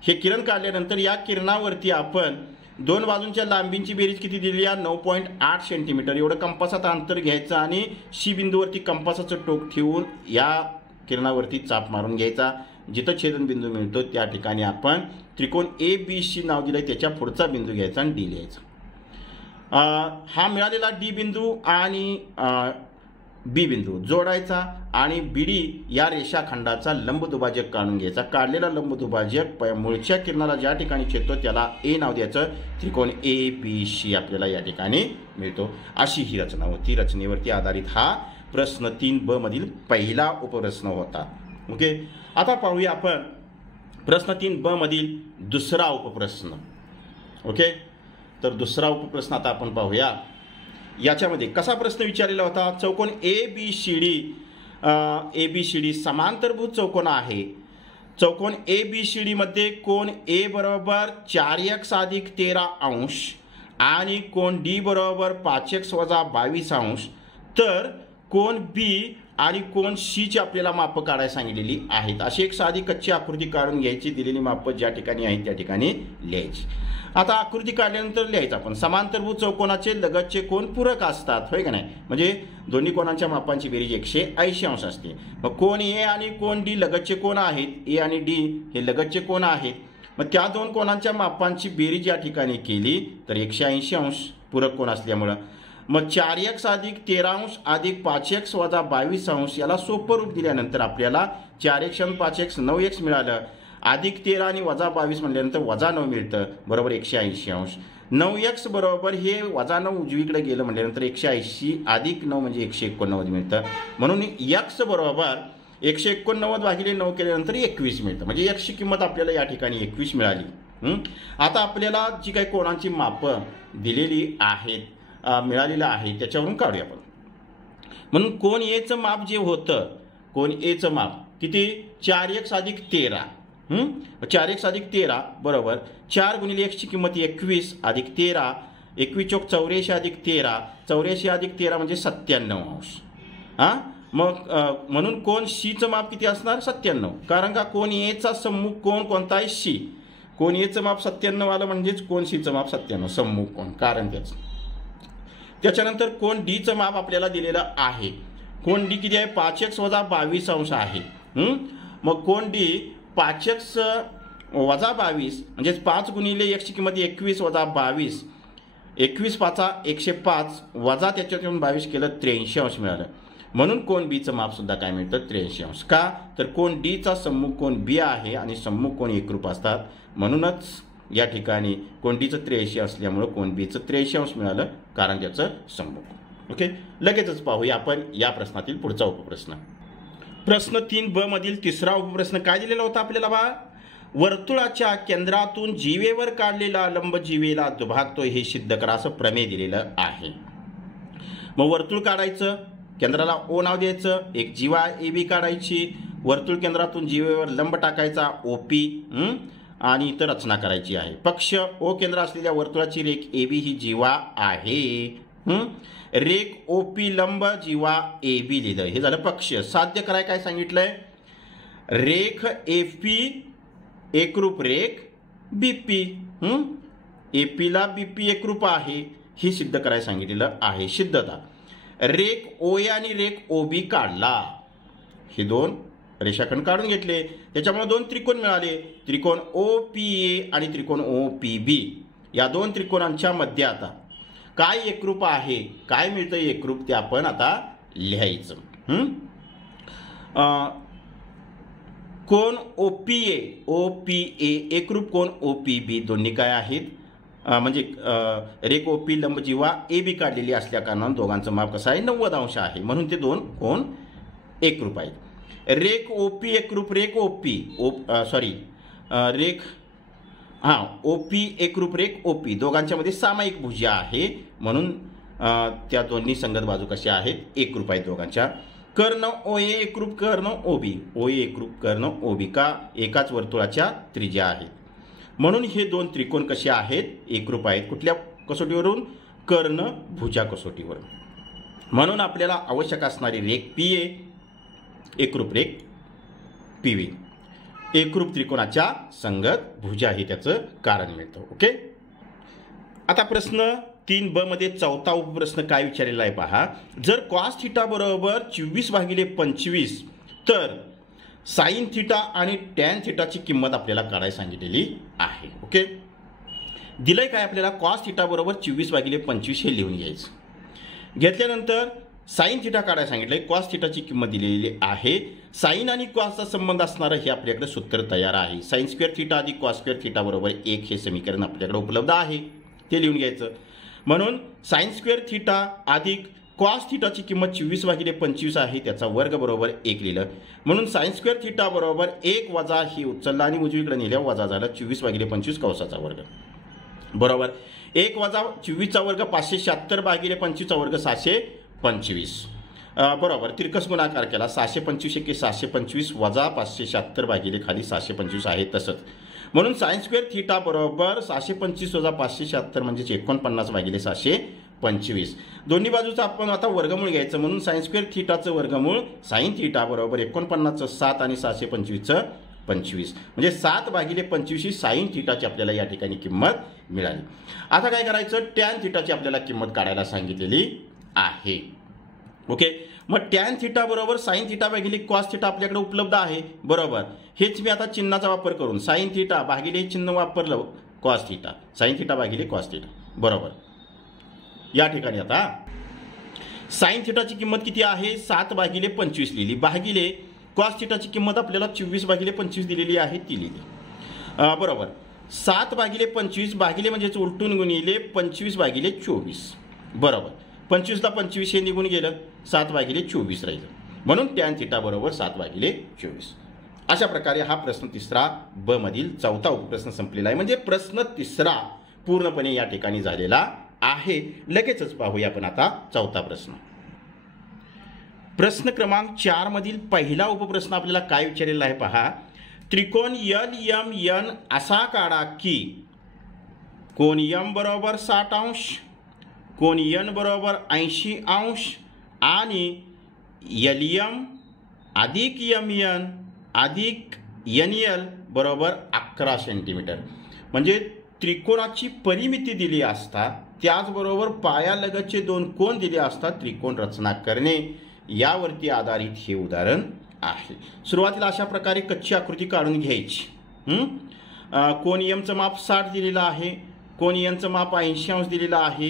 हे किरण काढल्यानंतर या किरणावरती आपण दोन बाजूंच्या लांबींची बेरीज किती दिली आहे, 9.8 सेंटीमीटर एवढं कंपासात अंतर घ्यायचं आणि C बिंदूवरती कंपासाचं टोक ठेवून या किरणावरती चाप मारून घ्यायचा. जिथं छेदनबिंदू मिळतो त्या ठिकाणी आपण त्रिकोण ABC नाव दिलं, त्याच्या पुढचा बिंदू घ्यायचा आणि D लिहायचा. हा मिळालेला D बिंदू आणि B बिंदू जोडायचा आणि BD या रेषाखंडाचा लंबदुभाजक काढून घ्यायचा. काढलेला लंबदुभाजक मूळच्या किरणाला ज्या ठिकाणी छेदतो त्याला A नाव द्यायचं. त्रिकोण ABC आपल्याला या ठिकाणी मिळतो. अशी ही रचना होती. रचनेवरती आधारित हा प्रश्न 3ब मधील पहिला उपप्रश्न होता. ओके, आता पाहूया आपण प्रश्न 3ब मधील दुसरा उपप्रश्न. ओके, तर दुसरा उपप्रश्न आता आपण पाहूया. याच्यामध्ये कसा प्रश्न विचारलेला होता, चौकोन ABCD समांतरभुज चौकोन आहे. चौकोन ABCD मध्ये कोन A बरोबर 4x अधिक 13 अंश आणि कोन D बरोबर 5x वजा 22 अंश. तर कोन B आणि कोन C ची आपल्याला माप काढायला सांगितलेली आहेत. अशी एक साधी कच्ची आकृती काढून घ्यायची. दिलेली माप ज्या ठिकाणी आहेत त्या ठिकाणी लिहायची. आता आकृती काढल्यानंतर लिहायचं आपण, समांतरभुज चौकोनाचे लगतचे कोन पूरक असतात, होय का नाही. म्हणजे दोन्ही कोनांच्या मापांची बेरीज 180 अंश असते. मग कोन A आणि कोन D लगतचे कोन आहेत. A आणि D हे लगतचे कोन आहेत. मग त्या दोन कोनांच्या मापांची बेरीज या ठिकाणी केली तर 180 अंश पूरक कोन असल्यामुळं. मग 4x अधिक 13 अंश अधिक 5x वजा 22 अंश याला सोपं रूप दिल्यानंतर आपल्याला 4x आणि 5x 9x मिळालं. अधिक 13 आणि वजा 22 म्हटल्यानंतर वजा 9 मिळतं बरोबर 180 अंश. 9x बरोबर हे वजा 9 उजवीकडे गेलं म्हटल्यानंतर 180 अधिक 9 म्हणजे 189 मिळतं. म्हणून x बरोबर 189 भागिले 9 केल्यानंतर 21 मिळतं. म्हणजे x ची किंमत आपल्याला या ठिकाणी 21 मिळाली. आता आपल्याला जी काही कोणाची मापं दिलेली आहेत मिळालेलं आहे त्याच्यावरून काढूया आपण. म्हणून कोन Aचं माप जे होतं, कोन Aचं माप किती, 4x अधिक 13. 4x अधिक 13 बरोबर 4 गुणिले x ची किंमत 21 अधिक 13, 21 चौक 84 अधिक 13, 84 अधिक 13 म्हणजे 97 अंश. मग म्हणून कोन C चं माप किती असणार, 97. कारण का कोन A चा सम्मुख कोन कोणता आहे, C. कोन A चं माप 97 आलं म्हणजेच कोन C चं माप 97 सम्मुख कोन, कारण त्याच्यानंतर कोन D चं माप आपल्याला दिलेलं आहे. कोन D किती आहे, 5x वजा 22 अंश आहे. मग कोन D 5x वजा 22 म्हणजेच 5 गुणिले x ची किंमत 21 वजा 22, 21 पाचा 105 वजा त्याच्यातून 22 केलं 83 अंश मिळालं. म्हणून कोन B चं माप सुद्धा काय मिळतं, 83 अंश. का तर कोन D चा सम्मुख कोन B आहे आणि सम्मुख कोन एकरूप असतात. म्हणूनच या ठिकाणी कोन D चं 83 असल्यामुळे कोन B चं 83 अंश मिळालं, कारण त्याचं सम्मुख. ओके, लगेचच पाहूया आपण या प्रश्नातील पुढचा उपप्रश्न. प्रश्न 3ब मधील तिसरा उपप्रश्न काय दिलेला होता आपल्याला बा, वर्तुळाच्या केंद्रातून जीवेवर काढलेला लंब जीवेला दुभागतो हे सिद्ध करा असं प्रमेय दिलेलं आहे. मग वर्तुळ काढायचं, केंद्राला O नाव द्यायचं, एक जीवा AB काढायची, वर्तुळ केंद्रातून जीवेवर लंब टाकायचा OP आणि इतर रचना करायची आहे. पक्ष O केंद्र असलेल्या वर्तुळाची रेख AB ही जीवा आहे. रेख OP लंब जीवा AB लिहिलं, हे झालं पक्ष. साध्य कराय काय सांगितलंय, रेख AP एकरूप रेख BP. AP ला BP एकरूप आहे ही सिद्ध कराय सांगितलेलं आहे. सिद्धता, रेख OA आणि रेख OB काढला, हे दोन रेषाखंड काढून घेतले, त्याच्यामुळे दोन त्रिकोण मिळाले, त्रिकोण OPA आणि त्रिकोण OPB. या दोन त्रिकोणांच्या मध्ये आता काय एकरूप आहे, काय मिळतं एकरूप ते आपण आता लिहायचं. कोण OPA एकरूप कोण OPB दोन्ही काय आहेत, म्हणजे रेख OP लंबजीवा AB काढलेली असल्या कारणाने दोघांचं माप कसं आहे 90 अंश आहे, म्हणून ते दोन कोण एकरूप आहेत. रेख OP एकरूप रेख OP एकरूप रेख OP दोघांच्या मध्ये सामायिक भुजा आहे, म्हणून त्या दोन्ही संगत बाजू कशा आहेत एकरूप आहेत दोघांच्या. कर्ण OA एकरूप कर्ण OA एकरूप कर्ण OB का एकाच वर्तुळाच्या त्रिज्या आहेत, म्हणून हे दोन त्रिकोण कसे आहेत एकरूप आहेत. कुठल्या कसोटीवरून, कर्ण भुजा कसोटीवरून. म्हणून आपल्याला आवश्यक असणारी रेख PA एकरूप रेख PB एकरूप त्रिकोणाच्या संगत भुजा हे त्याचं कारण मिळतं. ओके. आता प्रश्न 3B मध्ये चौथा उपप्रश्न काय विचारलेला आहे पहा. जर कॉस थिटा बरोबर 24/25 तर साइन थिटा आणि टॅन थिटाची किंमत आपल्याला काढायला सांगितलेली आहे. ओके. दिलंय काय आपल्याला, कॉस थिटा बरोबर 24/25 हे लिहून घ्यायचं. घेतल्यानंतर साइन थिटा काढायला सांगितलंय, कॉस थिटाची किंमत दिलेली आहे. साइन आणि कॉसचा संबंध असणारं हे आपल्याकडे सूत्र तयार आहे. साइन स्क्वेअर थिटा अधिक कॉस स्क्वेअर थिटा बरोबर 1 हे समीकरण आपल्याकडे उपलब्ध आहे, ते लिहून घ्यायचं. म्हणून साइन स्क्वेअर थिटा अधिक कॉस थिटाची किंमत 24/25 आहे, त्याचा वर्ग बरोबर 1 लिहिलं. म्हणून साइन स्क्वेअर थिटा बरोबर 1 वजा ही उचलला आणि उजवीकडे नेल्या वजा झालं 24/25 कंसाचा वर्ग बरोबर 1 वजा 24चा वर्ग 576/25चा वर्ग 725 बरोबर. तिरकस गुणाकार केला 625 × 725 वजा 576 खाली 725 आहे तसंच. म्हणून साइन स्क्वेअर थिटा बरोबर 725 वजा 576 म्हणजे 49/725. दोन्ही बाजूचा आपण आता वर्गमूळ घ्यायचं. म्हणून साइन स्क्वेअर थिटाचं वर्गमूळ साइन थिटा बरोबर 49चं 7 आणि 725चं 25 म्हणजे 7/25 ही साइन थिटाची आपल्याला या ठिकाणी किंमत मिळाली. आता काय करायचं, टॅन थिटाची आपल्याला किंमत काढायला सांगितलेली आहे. ओके. मग टॅन थिटा बरोबर साइन थिटा भागिले कॉस थिटा आपल्याकडे उपलब्ध आहे बरोबर. हेच मी आता चिन्हाचा वापर करून साइन थिटा भागिले चिन्ह वापरलं कॉस थिटा, साइन थिटा भागिले कॉस थिटा बरोबर. या ठिकाणी आता साइन थिटाची किंमत किती आहे 7/25 लिहिली, भागिले कॉस थिटाची किंमत आपल्याला 24/25 दिलेली आहे ती लिहिली बरोबर. 7/25 भागिले म्हणजेच उलटून गुणिले 25/24 बरोबर. 25ला 25 हे निघून गेलं 7/24 राहिलं, म्हणून टॅन थिटा बरोबर 7/24. अशा प्रकारे हा प्रश्न तिसरा ब मधील चौथा उपप्रश्न संपलेला आहे. म्हणजे प्रश्न तिसरा पूर्णपणे या ठिकाणी झालेला आहे. लगेचच पाहूया आपण आता चौथा प्रश्न. प्रश्न क्रमांक 4 मधील पहिला उपप्रश्न आपल्याला काय विचारलेला आहे पहा. त्रिकोण LMN असा काढा की कोण M बरोबर 60 अंश, कोण N बरोबर 80 अंश आणि LM अधिक MN अधिक NL बरोबर 11 सेंटीमीटर. म्हणजे त्रिकोणाची परिमिती दिली असता त्याचबरोबर पायालगतचे दोन कोन दिले असता त्रिकोण रचना करणे यावरती आधारित हे उदाहरण आहे. सुरुवातीला अशा प्रकारे कच्ची आकृती काढून घ्यायची. कोन एमचं माप 60 दिलेलं आहे, कोन एनचं माप 80 अंश दिलेलं आहे.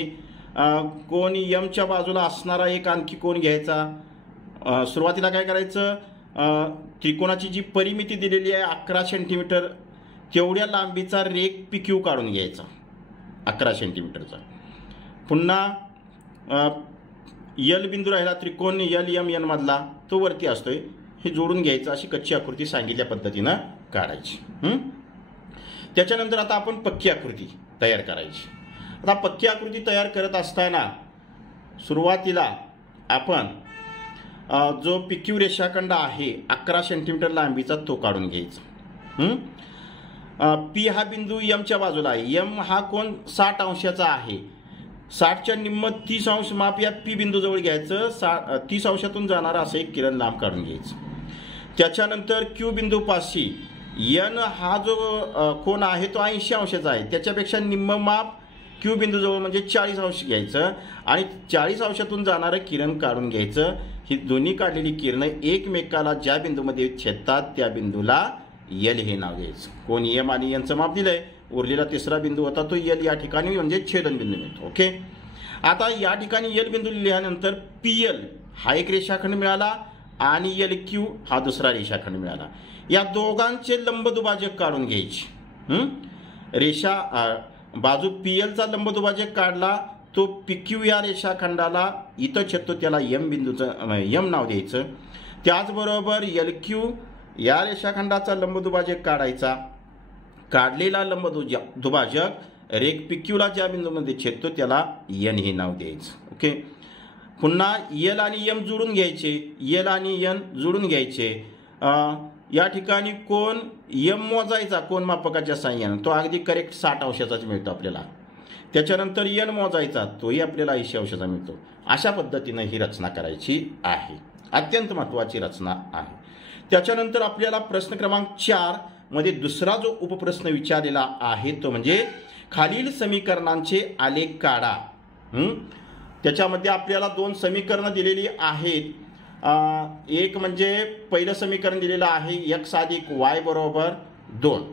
कोन एमच्या बाजूला असणारा एक आणखी कोन घ्यायचा. सुरुवातीला काय करायचं, त्रिकोणाची जी परिमिती दिलेली आहे 11 सेंटीमीटर तेवढ्या लांबीचा रेख PQ काढून घ्यायचा 11 सेंटीमीटरचा. पुन्हा L बिंदू राहिला त्रिकोण LMN मधला तो वरती असतोय, हे जोडून घ्यायचं. अशी कच्ची आकृती सांगितल्या पद्धतीनं काढायची. त्याच्यानंतर आता आपण पक्की आकृती तयार करायची. आता पक्की आकृती तयार करत असताना सुरुवातीला आपण जो PQ रेषाखंड आहे 11 सेंटीमीटर लांबीचा तो काढून घ्यायचा. P हा बिंदू Mच्या बाजूला आहे. M हा कोण 60 अंशाचा आहे. 60च्या निम्म 30 अंश माप या P बिंदूजवळ घ्यायचं. 30 अंशातून जाणारा असं एक किरण लांब काढून घ्यायचं. त्याच्यानंतर Q बिंदूपाशी N हा जो कोन आहे तो 80 अंशाचा आहे, त्याच्यापेक्षा निम्म माप Q बिंदूजवळ म्हणजे 40 अंश घ्यायचं आणि 40 अंशातून जाणारं किरण काढून घ्यायचं. ही दोन्ही काढलेली किरणं एकमेकाला ज्या बिंदूमध्ये छेदतात त्या बिंदूला यल हे नाव द्यायचं. कोण एम आणि एनचं माप दिलंय, उरलेला तिसरा बिंदू होता तो यल या ठिकाणी म्हणजे छेदनबिंदू मिळतो. ओके. आता या ठिकाणी यल बिंदू लिहिल्यानंतर PL हा एक रेषाखंड मिळाला आणि LQ हा दुसरा रेषाखंड मिळाला. या दोघांचे लंबदुभाजक काढून घ्यायचे. रेषा बाजू PLचा लंबदुभाजक काढला, तो PQ या रेषाखंडाला इथं छेदतो, त्याला M बिंदूचं M नाव द्यायचं. त्याचबरोबर LQ या रेषाखंडाचा लंबदुभाजक काढायचा. काढलेला लंबदुभाजक रेख PQला ज्या बिंदूमध्ये छेदतो त्याला N हे नाव द्यायचं. ओके. पुन्हा L आणि M जोडून घ्यायचे, L आणि N जोडून घ्यायचे. या ठिकाणी कोण M मोजायचा कोण मापकाच्या साहाय्याने, तो अगदी करेक्ट 60 अंशाचाच मिळतो आपल्याला. त्याच्यानंतर N मोजायचा, तोही आपल्याला 80 अंशाचा मिळतो. अशा पद्धतीनं ही रचना करायची आहे. अत्यंत महत्त्वाची रचना आहे. त्याच्यानंतर आपल्याला प्रश्न क्रमांक 4 मध्ये दुसरा जो उपप्रश्न विचारलेला आहे तो म्हणजे खालील समीकरणांचे आलेख काढा. त्याच्यामध्ये आपल्याला 2 समीकरणं दिलेली आहेत. एक म्हणजे पहिलं समीकरण दिलेलं आहे x अधिक y बरोबर 2,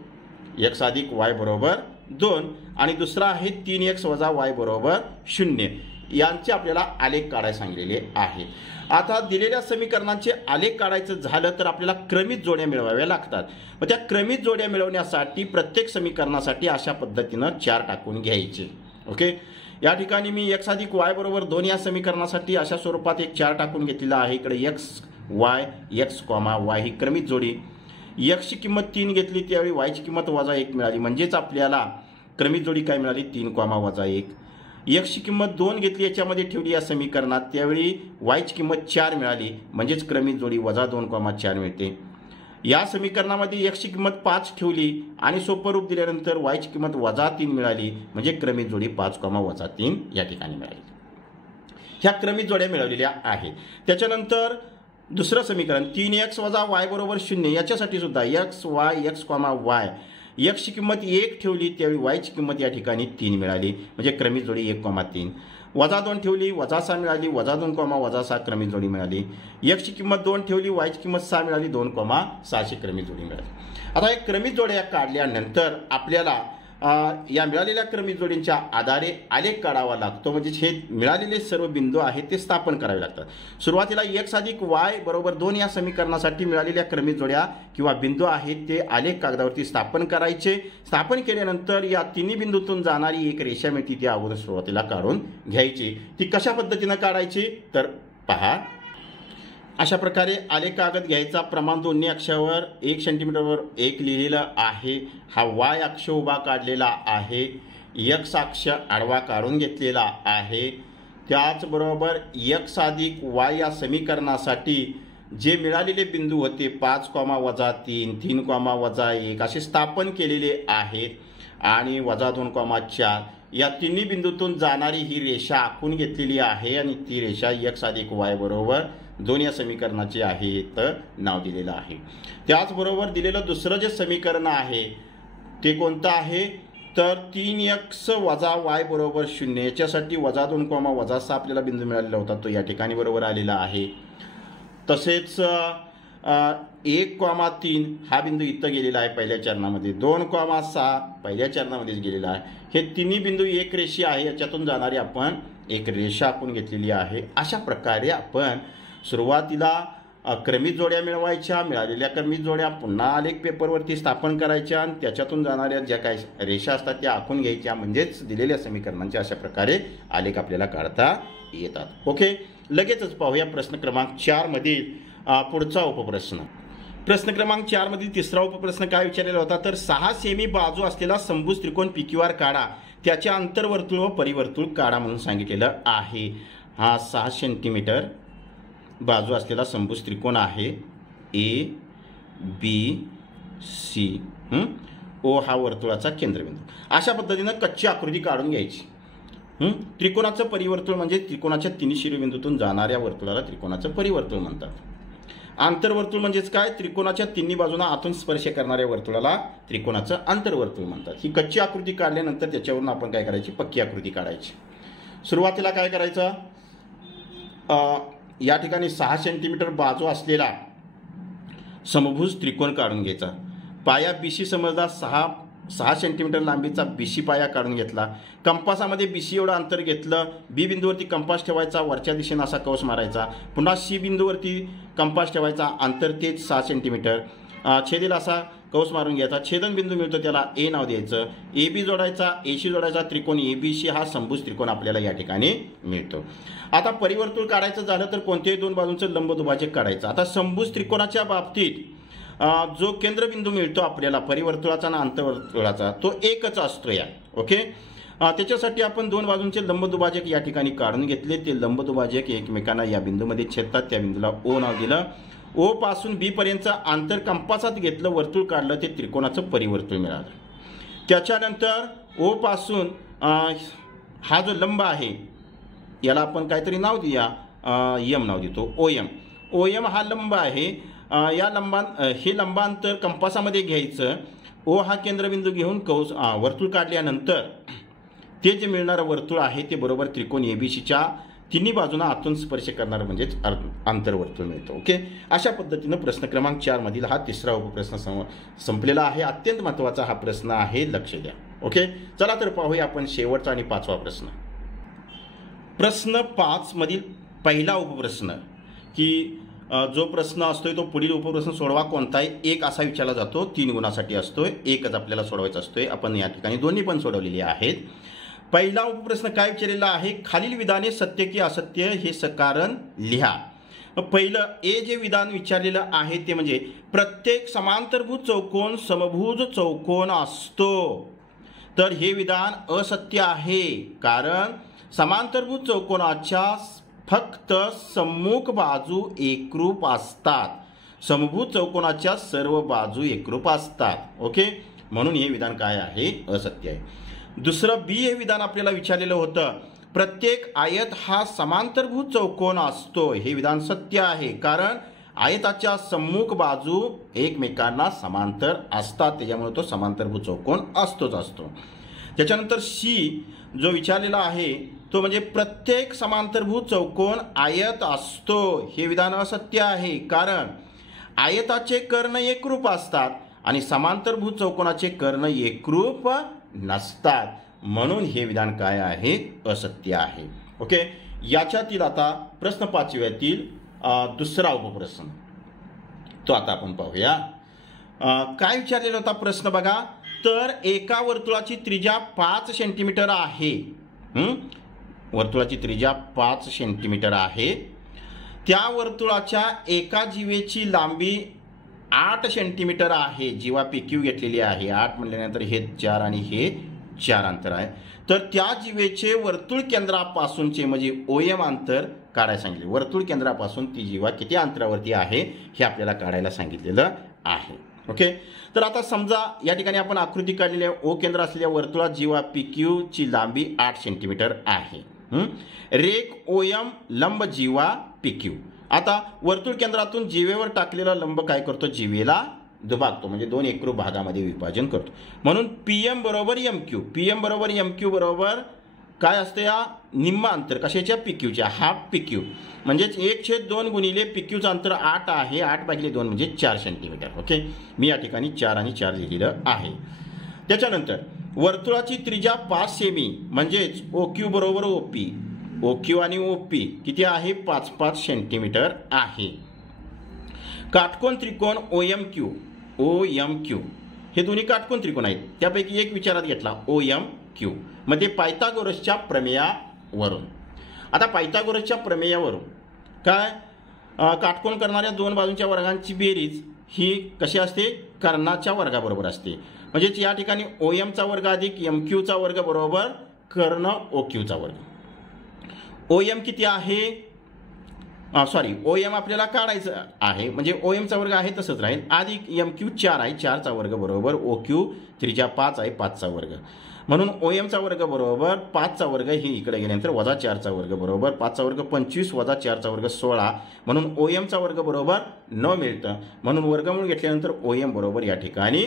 x अधिक y बरोबर 2 आणि दुसरा आहे 3x वजा y बरोबर 0. यांचे आपल्याला आलेख काढायला सांगितलेले आहे. आता दिलेल्या समीकरणांचे आलेख काढायचं झालं तर आपल्याला क्रमित जोड्या मिळवाव्या लागतात. मग त्या क्रमित जोड्या मिळवण्यासाठी प्रत्येक समीकरणासाठी अशा पद्धतीनं 4 टाकून घ्यायचे. ओके. या ठिकाणी मी x अधिक y बरोबर 2 या समीकरणासाठी अशा स्वरूपात एक 4 टाकून घेतलेला आहे. इकडे x y ही क्रमित जोडी. x ची किंमत 3 घेतली त्यावेळी y ची किंमत वजा 1 मिळाली, म्हणजेच आपल्याला क्रमित जोडी काय मिळाली 3 वजा 1. x ची किंमत 2 घेतली याच्यामध्ये ठेवली या समीकरणात, त्यावेळी y ची किंमत 4 मिळाली, म्हणजेच क्रमित जोडी वजा 2,4 मिळते. या समीकरणामध्ये x ची किंमत 5 ठेवली आणि सोपं रूप दिल्यानंतर y ची किंमत वजा 3 मिळाली, म्हणजे क्रमित जोडी 5, वजा 3 या ठिकाणी मिळाली. ह्या क्रमित जोड्या मिळवलेल्या आहेत. त्याच्यानंतर दुसरं समीकरण 3x वजा y बरोबर 0 याच्यासाठी सुद्धा x y x ची किंमत 1 ठेवली त्यावेळी y ची किंमत या ठिकाणी 3 मिळाली, म्हणजे क्रमित जोडी 1,3. वजा 2 ठेवली वजा 6 मिळाली, वजा 2, वजा 6 क्रमित जोडी मिळाली. x ची किंमत 2 ठेवली, y ची किंमत 6 मिळाली, 2,600 क्रमित जोडी मिळाली. आता या क्रमित जोड्या काढल्यानंतर आपल्याला या मिळालेल्या क्रमित जोडींच्या आधारे आलेख काढावा लागतो. म्हणजे हे मिळालेले सर्व बिंदू आहेत ते स्थापन करावे लागतात. सुरुवातीला x अधिक y बरोबर 2 या समीकरणासाठी मिळालेल्या क्रमित जोड्या किंवा बिंदू आहेत ते आलेख कागदावरती स्थापन करायचे. स्थापन केल्यानंतर या तिन्ही बिंदूतून जाणारी एक रेषा मिळते ती अगोदर सुरुवातीला काढून घ्यायची. ती कशा पद्धतीनं काढायची तर पहा. अशा प्रकारे आलेख कागद घ्यायचा. प्रमाण दोन्ही अक्षावर 1 सेंटीमीटरवर 1 लिहिलेलं आहे. हा y अक्ष उभा काढलेला आहे, x अक्ष आडवा काढून घेतलेला आहे. त्याचबरोबर x अधिक y या समीकरणासाठी जे मिळालेले बिंदू होते 5, वजा 3, 3, वजा 1 असे स्थापन केलेले आहेत आणि वजा 2,4 या तिन्ही बिंदूतून जाणारी ही रेषा आखून घेतलेली आहे आणि ती रेषा x अधिक y बरोबर 2 या समीकरणाचे आहे तर नाव दिलेलं आहे. त्याचबरोबर दिलेलं दुसरं जे समीकरण आहे ते कोणतं आहे तर 3x वजा y बरोबर 0 याच्यासाठी वजा 2, वजा 6 आपल्याला बिंदू मिळालेला होता तो या ठिकाणी बरोबर आलेला आहे. तसेच 1,3 हा बिंदू इथं गेलेला आहे पहिल्या चरणामध्ये, 2,6 पहिल्या चरणामध्येच गेलेला आहे. हे तिन्ही बिंदू एक रेषी आहे, याच्यातून जाणारी आपण एक रेषा आपण घेतलेली आहे. अशा प्रकारे आपण सुरुवातीला क्रमित जोड्या मिळवायच्या, मिळालेल्या क्रमित जोड्या पुन्हा आलेख पेपरवरती स्थापन करायच्या आणि त्याच्यातून जाणाऱ्या ज्या काही रेषा असतात त्या आखून घ्यायच्या, म्हणजेच दिलेल्या समीकरणांचे अशा प्रकारे आलेख आपल्याला काढता येतात. ओके. लगेचच पाहूया प्रश्न क्रमांक 4 मधील पुढचा उपप्रश्न. प्रश्न क्रमांक 4 मधील तिसरा उपप्रश्न काय विचारलेला होता तर 6 सेमी बाजू असलेला समभुज त्रिकोण PQR काढा, त्याचे अंतर्वर्तुळ व परिवर्तुळ काढा म्हणून सांगितलेलं आहे. हा 6 सेंटीमीटर बाजू असलेला समभुज त्रिकोण आहे ABC. O हा वर्तुळाचा केंद्रबिंदू. अशा पद्धतीनं कच्ची आकृती काढून घ्यायची. त्रिकोणाचं परिवर्तुळ म्हणजे त्रिकोणाच्या तिन्ही शिरोबिंदूतून जाणाऱ्या वर्तुळाला त्रिकोणाचं परिवर्तुळ म्हणतात. आंतरवर्तुळ म्हणजेच काय, त्रिकोणाच्या तिन्ही बाजूंना आतून स्पर्श करणाऱ्या वर्तुळाला त्रिकोणाचं आंतरवर्तुळ म्हणतात. ही कच्ची आकृती काढल्यानंतर त्याच्यावरून आपण काय करायची, पक्की आकृती काढायची. सुरुवातीला काय करायचं, या ठिकाणी 6 सेंटीमीटर बाजू असलेला समभुज त्रिकोण काढून घ्यायचा. पाया BC समजला, 6 सेंटीमीटर लांबीचा BC पाया काढून घेतला. कंपासामध्ये BC एवढं अंतर घेतलं. B बिंदूवरती कंपास ठेवायचा, वरच्या दिशेने असा कंस मारायचा. पुन्हा C बिंदूवरती कंपास ठेवायचा, अंतर तेच 6 सेंटीमीटर. छेदेल असा कंस मारून घ्यायचा. छेदन बिंदू मिळतो त्याला A नाव द्यायचं. AB जोडायचा, AC जोडायचा. त्रिकोण ABC हा समभुज त्रिकोण आपल्याला या ठिकाणी मिळतो. आता परिवर्तुळ काढायचं झालं तर कोणत्याही दोन बाजूंचं लंबदुभाजक काढायचं. आता समभुज त्रिकोणाच्या बाबतीत जो केंद्रबिंदू मिळतो आपल्याला परिवर्तुळाचा आणि अंतर्वर्तुळाचा तो एकच असतो या. ओके, त्याच्यासाठी आपण दोन बाजूंचे लंबदुभाजक या ठिकाणी काढून घेतले. ते लंबदुभाजक एकमेकांना या बिंदूमध्ये छेदतात. त्या बिंदूला O नाव दिलं. O पासून B पर्यंतचं अंतर कंपासात घेतलं, वर्तुळ काढलं, ते त्रिकोणाचं परिवर्तुळ मिळालं. त्याच्यानंतर O पासून हा जो लंब आहे याला आपण काहीतरी नाव देऊया, M नाव देतो. OM हा लंब आहे. या हे लंबांतर कंपासामध्ये घ्यायचं. O हा केंद्रबिंदू घेऊन वर्तुळ काढल्यानंतर ते जे मिळणारं वर्तुळ आहे ते बरोबर त्रिकोण ABCच्या तिन्ही बाजूंना आतून स्पर्श करणारं म्हणजेच आंतरवर्तुळ मिळतं. ओके, अशा पद्धतीनं प्रश्न क्रमांक 4 मधील हा तिसरा उपप्रश्न संपलेला आहे. अत्यंत महत्त्वाचा हा प्रश्न आहे, लक्ष द्या. ओके, चला तर पाहूया आपण शेवटचा आणि 5वा प्रश्न. प्रश्न 5 मधील पहिला उपप्रश्न की जो प्रश्न असतोय तो पुढील उपप्रश्न सोडवा कोणताही एक असा विचारला जातो. 3 गुणासाठी असतोय, एकच आपल्याला सोडवायचा असतोय. आपण या ठिकाणी दोन्ही पण सोडवलेली आहेत. पहिला उपप्रश्न काय विचारलेला आहे, खालील विधाने सत्य की असत्य हे सकारण लिहा. पहिलं ए जे विधान विचारलेलं आहे ते म्हणजे प्रत्येक समांतरभुज चौकोन समभुज चौकोन असतो. तर हे विधान असत्य आहे, कारण समांतरभुज चौकोनाच्या फक्त सम्मुख बाजू एकरूप असतात. समभुज चौकोनाच्या सर्व बाजू एकरूप असतात. ओके, म्हणून हे विधान काय आहे, असत्य आहे. दुसरं बी हे विधान आपल्याला विचारलेलं होतं, प्रत्येक आयत हा समांतरभुज चौकोन असतो. हे विधान सत्य आहे, कारण आयताच्या सम्मुख बाजू एकमेकांना समांतर असतात, त्याच्यामुळे तो समांतरभुज चौकोन असतोच असतो. त्याच्यानंतर सी जो विचारलेला आहे तो म्हणजे प्रत्येक समांतरभुज चौकोन आयत असतो. हे विधान असत्य आहे, कारण आयताचे कर्ण एकरूप असतात आणि समांतरभुज चौकोनाचे कर्ण एकरूप नसतात. म्हणून हे विधान काय आहे, असत्य आहे. ओके, याच्यातील आता प्रश्न 5व्यातील दुसरा उपप्रश्न तो आता आपण पाहूया. काय विचारलेला होता प्रश्न बघा. तर एका वर्तुळाची त्रिज्या 5 सेंटीमीटर आहे. वर्तुळाची त्रिज्या 5 सेंटीमीटर आहे. त्या वर्तुळाच्या एका जीवेची लांबी 8 सेंटीमीटर आहे. जीवा PQ घेतलेली आहे. 8 म्हटल्यानंतर हे 4 आणि हे 4 अंतर आहे. तर त्या जीवेचे वर्तुळ केंद्रापासूनचे म्हणजे OM अंतर काढायला सांगितले. वर्तुळ केंद्रापासून ती जीवा किती अंतरावरती आहे हे आपल्याला काढायला सांगितलेलं आहे. ओके, तर आता समजा या ठिकाणी आपण आकृती काढलेली आहे. O केंद्र असलेल्या वर्तुळात जीवा PQ ची लांबी 8 सेंटीमीटर आहे. रेख OM लंब जीवा PQ. आता वर्तुळ केंद्रातून जीवेवर टाकलेला लंब काय करतो, जीवेला दुभागतो, म्हणजे 2 एकरूप भागामध्ये विभाजन करतो. म्हणून PM बरोबर MQ. PM बरोबर MQ बरोबर काय असते, या निम्म अंतर कशाच्या, PQच्या, हाफ PQ. म्हणजेच 1/2 गुणिले PQचं अंतर 8 आहे. 8/2 म्हणजे 4 सेंटीमीटर. ओके, मी या ठिकाणी 4 आणि 4 लिहिलेलं आहे. त्याच्यानंतर वर्तुळाची त्रिज्या 5 सेमी म्हणजेच OQ बरोबर OP. OQ आणि OP किती आहे, 5-5 सेंटीमीटर आहे. काटकोन त्रिकोण OMQ हे दोन्ही काटकोन त्रिकोण आहेत. त्यापैकी एक विचारात घेतला OMQ मध्ये पायथागोरसच्या प्रमेयावरून. आता पायथागोरसच्या प्रमेयावरून काय, काटकोन करणाऱ्या दोन बाजूंच्या वर्गांची बेरीज ही कशी असते, कर्णाच्या वर्गाबरोबर असते. म्हणजेच या ठिकाणी OMचा वर्ग अधिक MQचा वर्ग बरोबर कर्ण OQचा वर्ग. OM किती आहे, OM आपल्याला काढायचं आहे, म्हणजे OMचा वर्ग आहे तसंच राहील, अधिक MQ 4 आहे, 4चा वर्ग बरोबर OQ त्रिज्या 5 आहे, 5चा वर्ग. म्हणून OMचा वर्ग बरोबर 5चा वर्ग हे इकडे गेल्यानंतर वजा 4चा वर्ग बरोबर 5चा वर्ग 25 वजा 4चा वर्ग 16. म्हणून OMचा वर्ग बरोबर 9 मिळतं. म्हणून वर्गमूळ घेतल्यानंतर OM बरोबर या ठिकाणी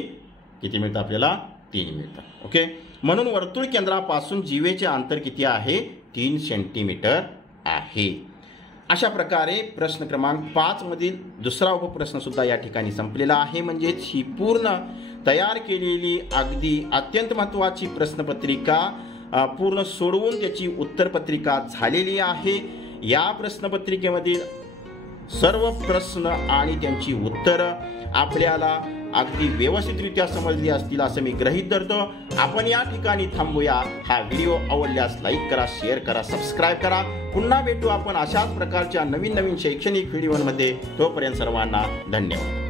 किती मिळतं आपल्याला, 3 मिळतं. ओके, म्हणून वर्तुळ केंद्रापासून जीवेचे अंतर किती आहे, 3 सेंटीमीटर आहे. अशा प्रकारे प्रश्न क्रमांक 5 मधील दुसरा उपप्रश्न सुद्धा या ठिकाणी संपलेला आहे. म्हणजेच ही पूर्ण तयार केलेली अगदी अत्यंत महत्त्वाची प्रश्नपत्रिका पूर्ण सोडवून त्याची उत्तरपत्रिका झालेली आहे। या प्रश्नपत्रिकेमधील सर्व प्रश्न आणि त्यांची उत्तरं आपल्याला अगदी व्यवस्थितरित्या समजली असतील असं मी गृहीत धरतो। आपण या ठिकाणी थांबूया। हा व्हिडिओ आवडल्यास लाईक करा, शेअर करा, सबस्क्राईब करा। पुन्हा भेटू आपण अशाच प्रकारच्या नवीन शैक्षणिक व्हिडिओमध्ये। तोपर्यंत सर्वांना धन्यवाद।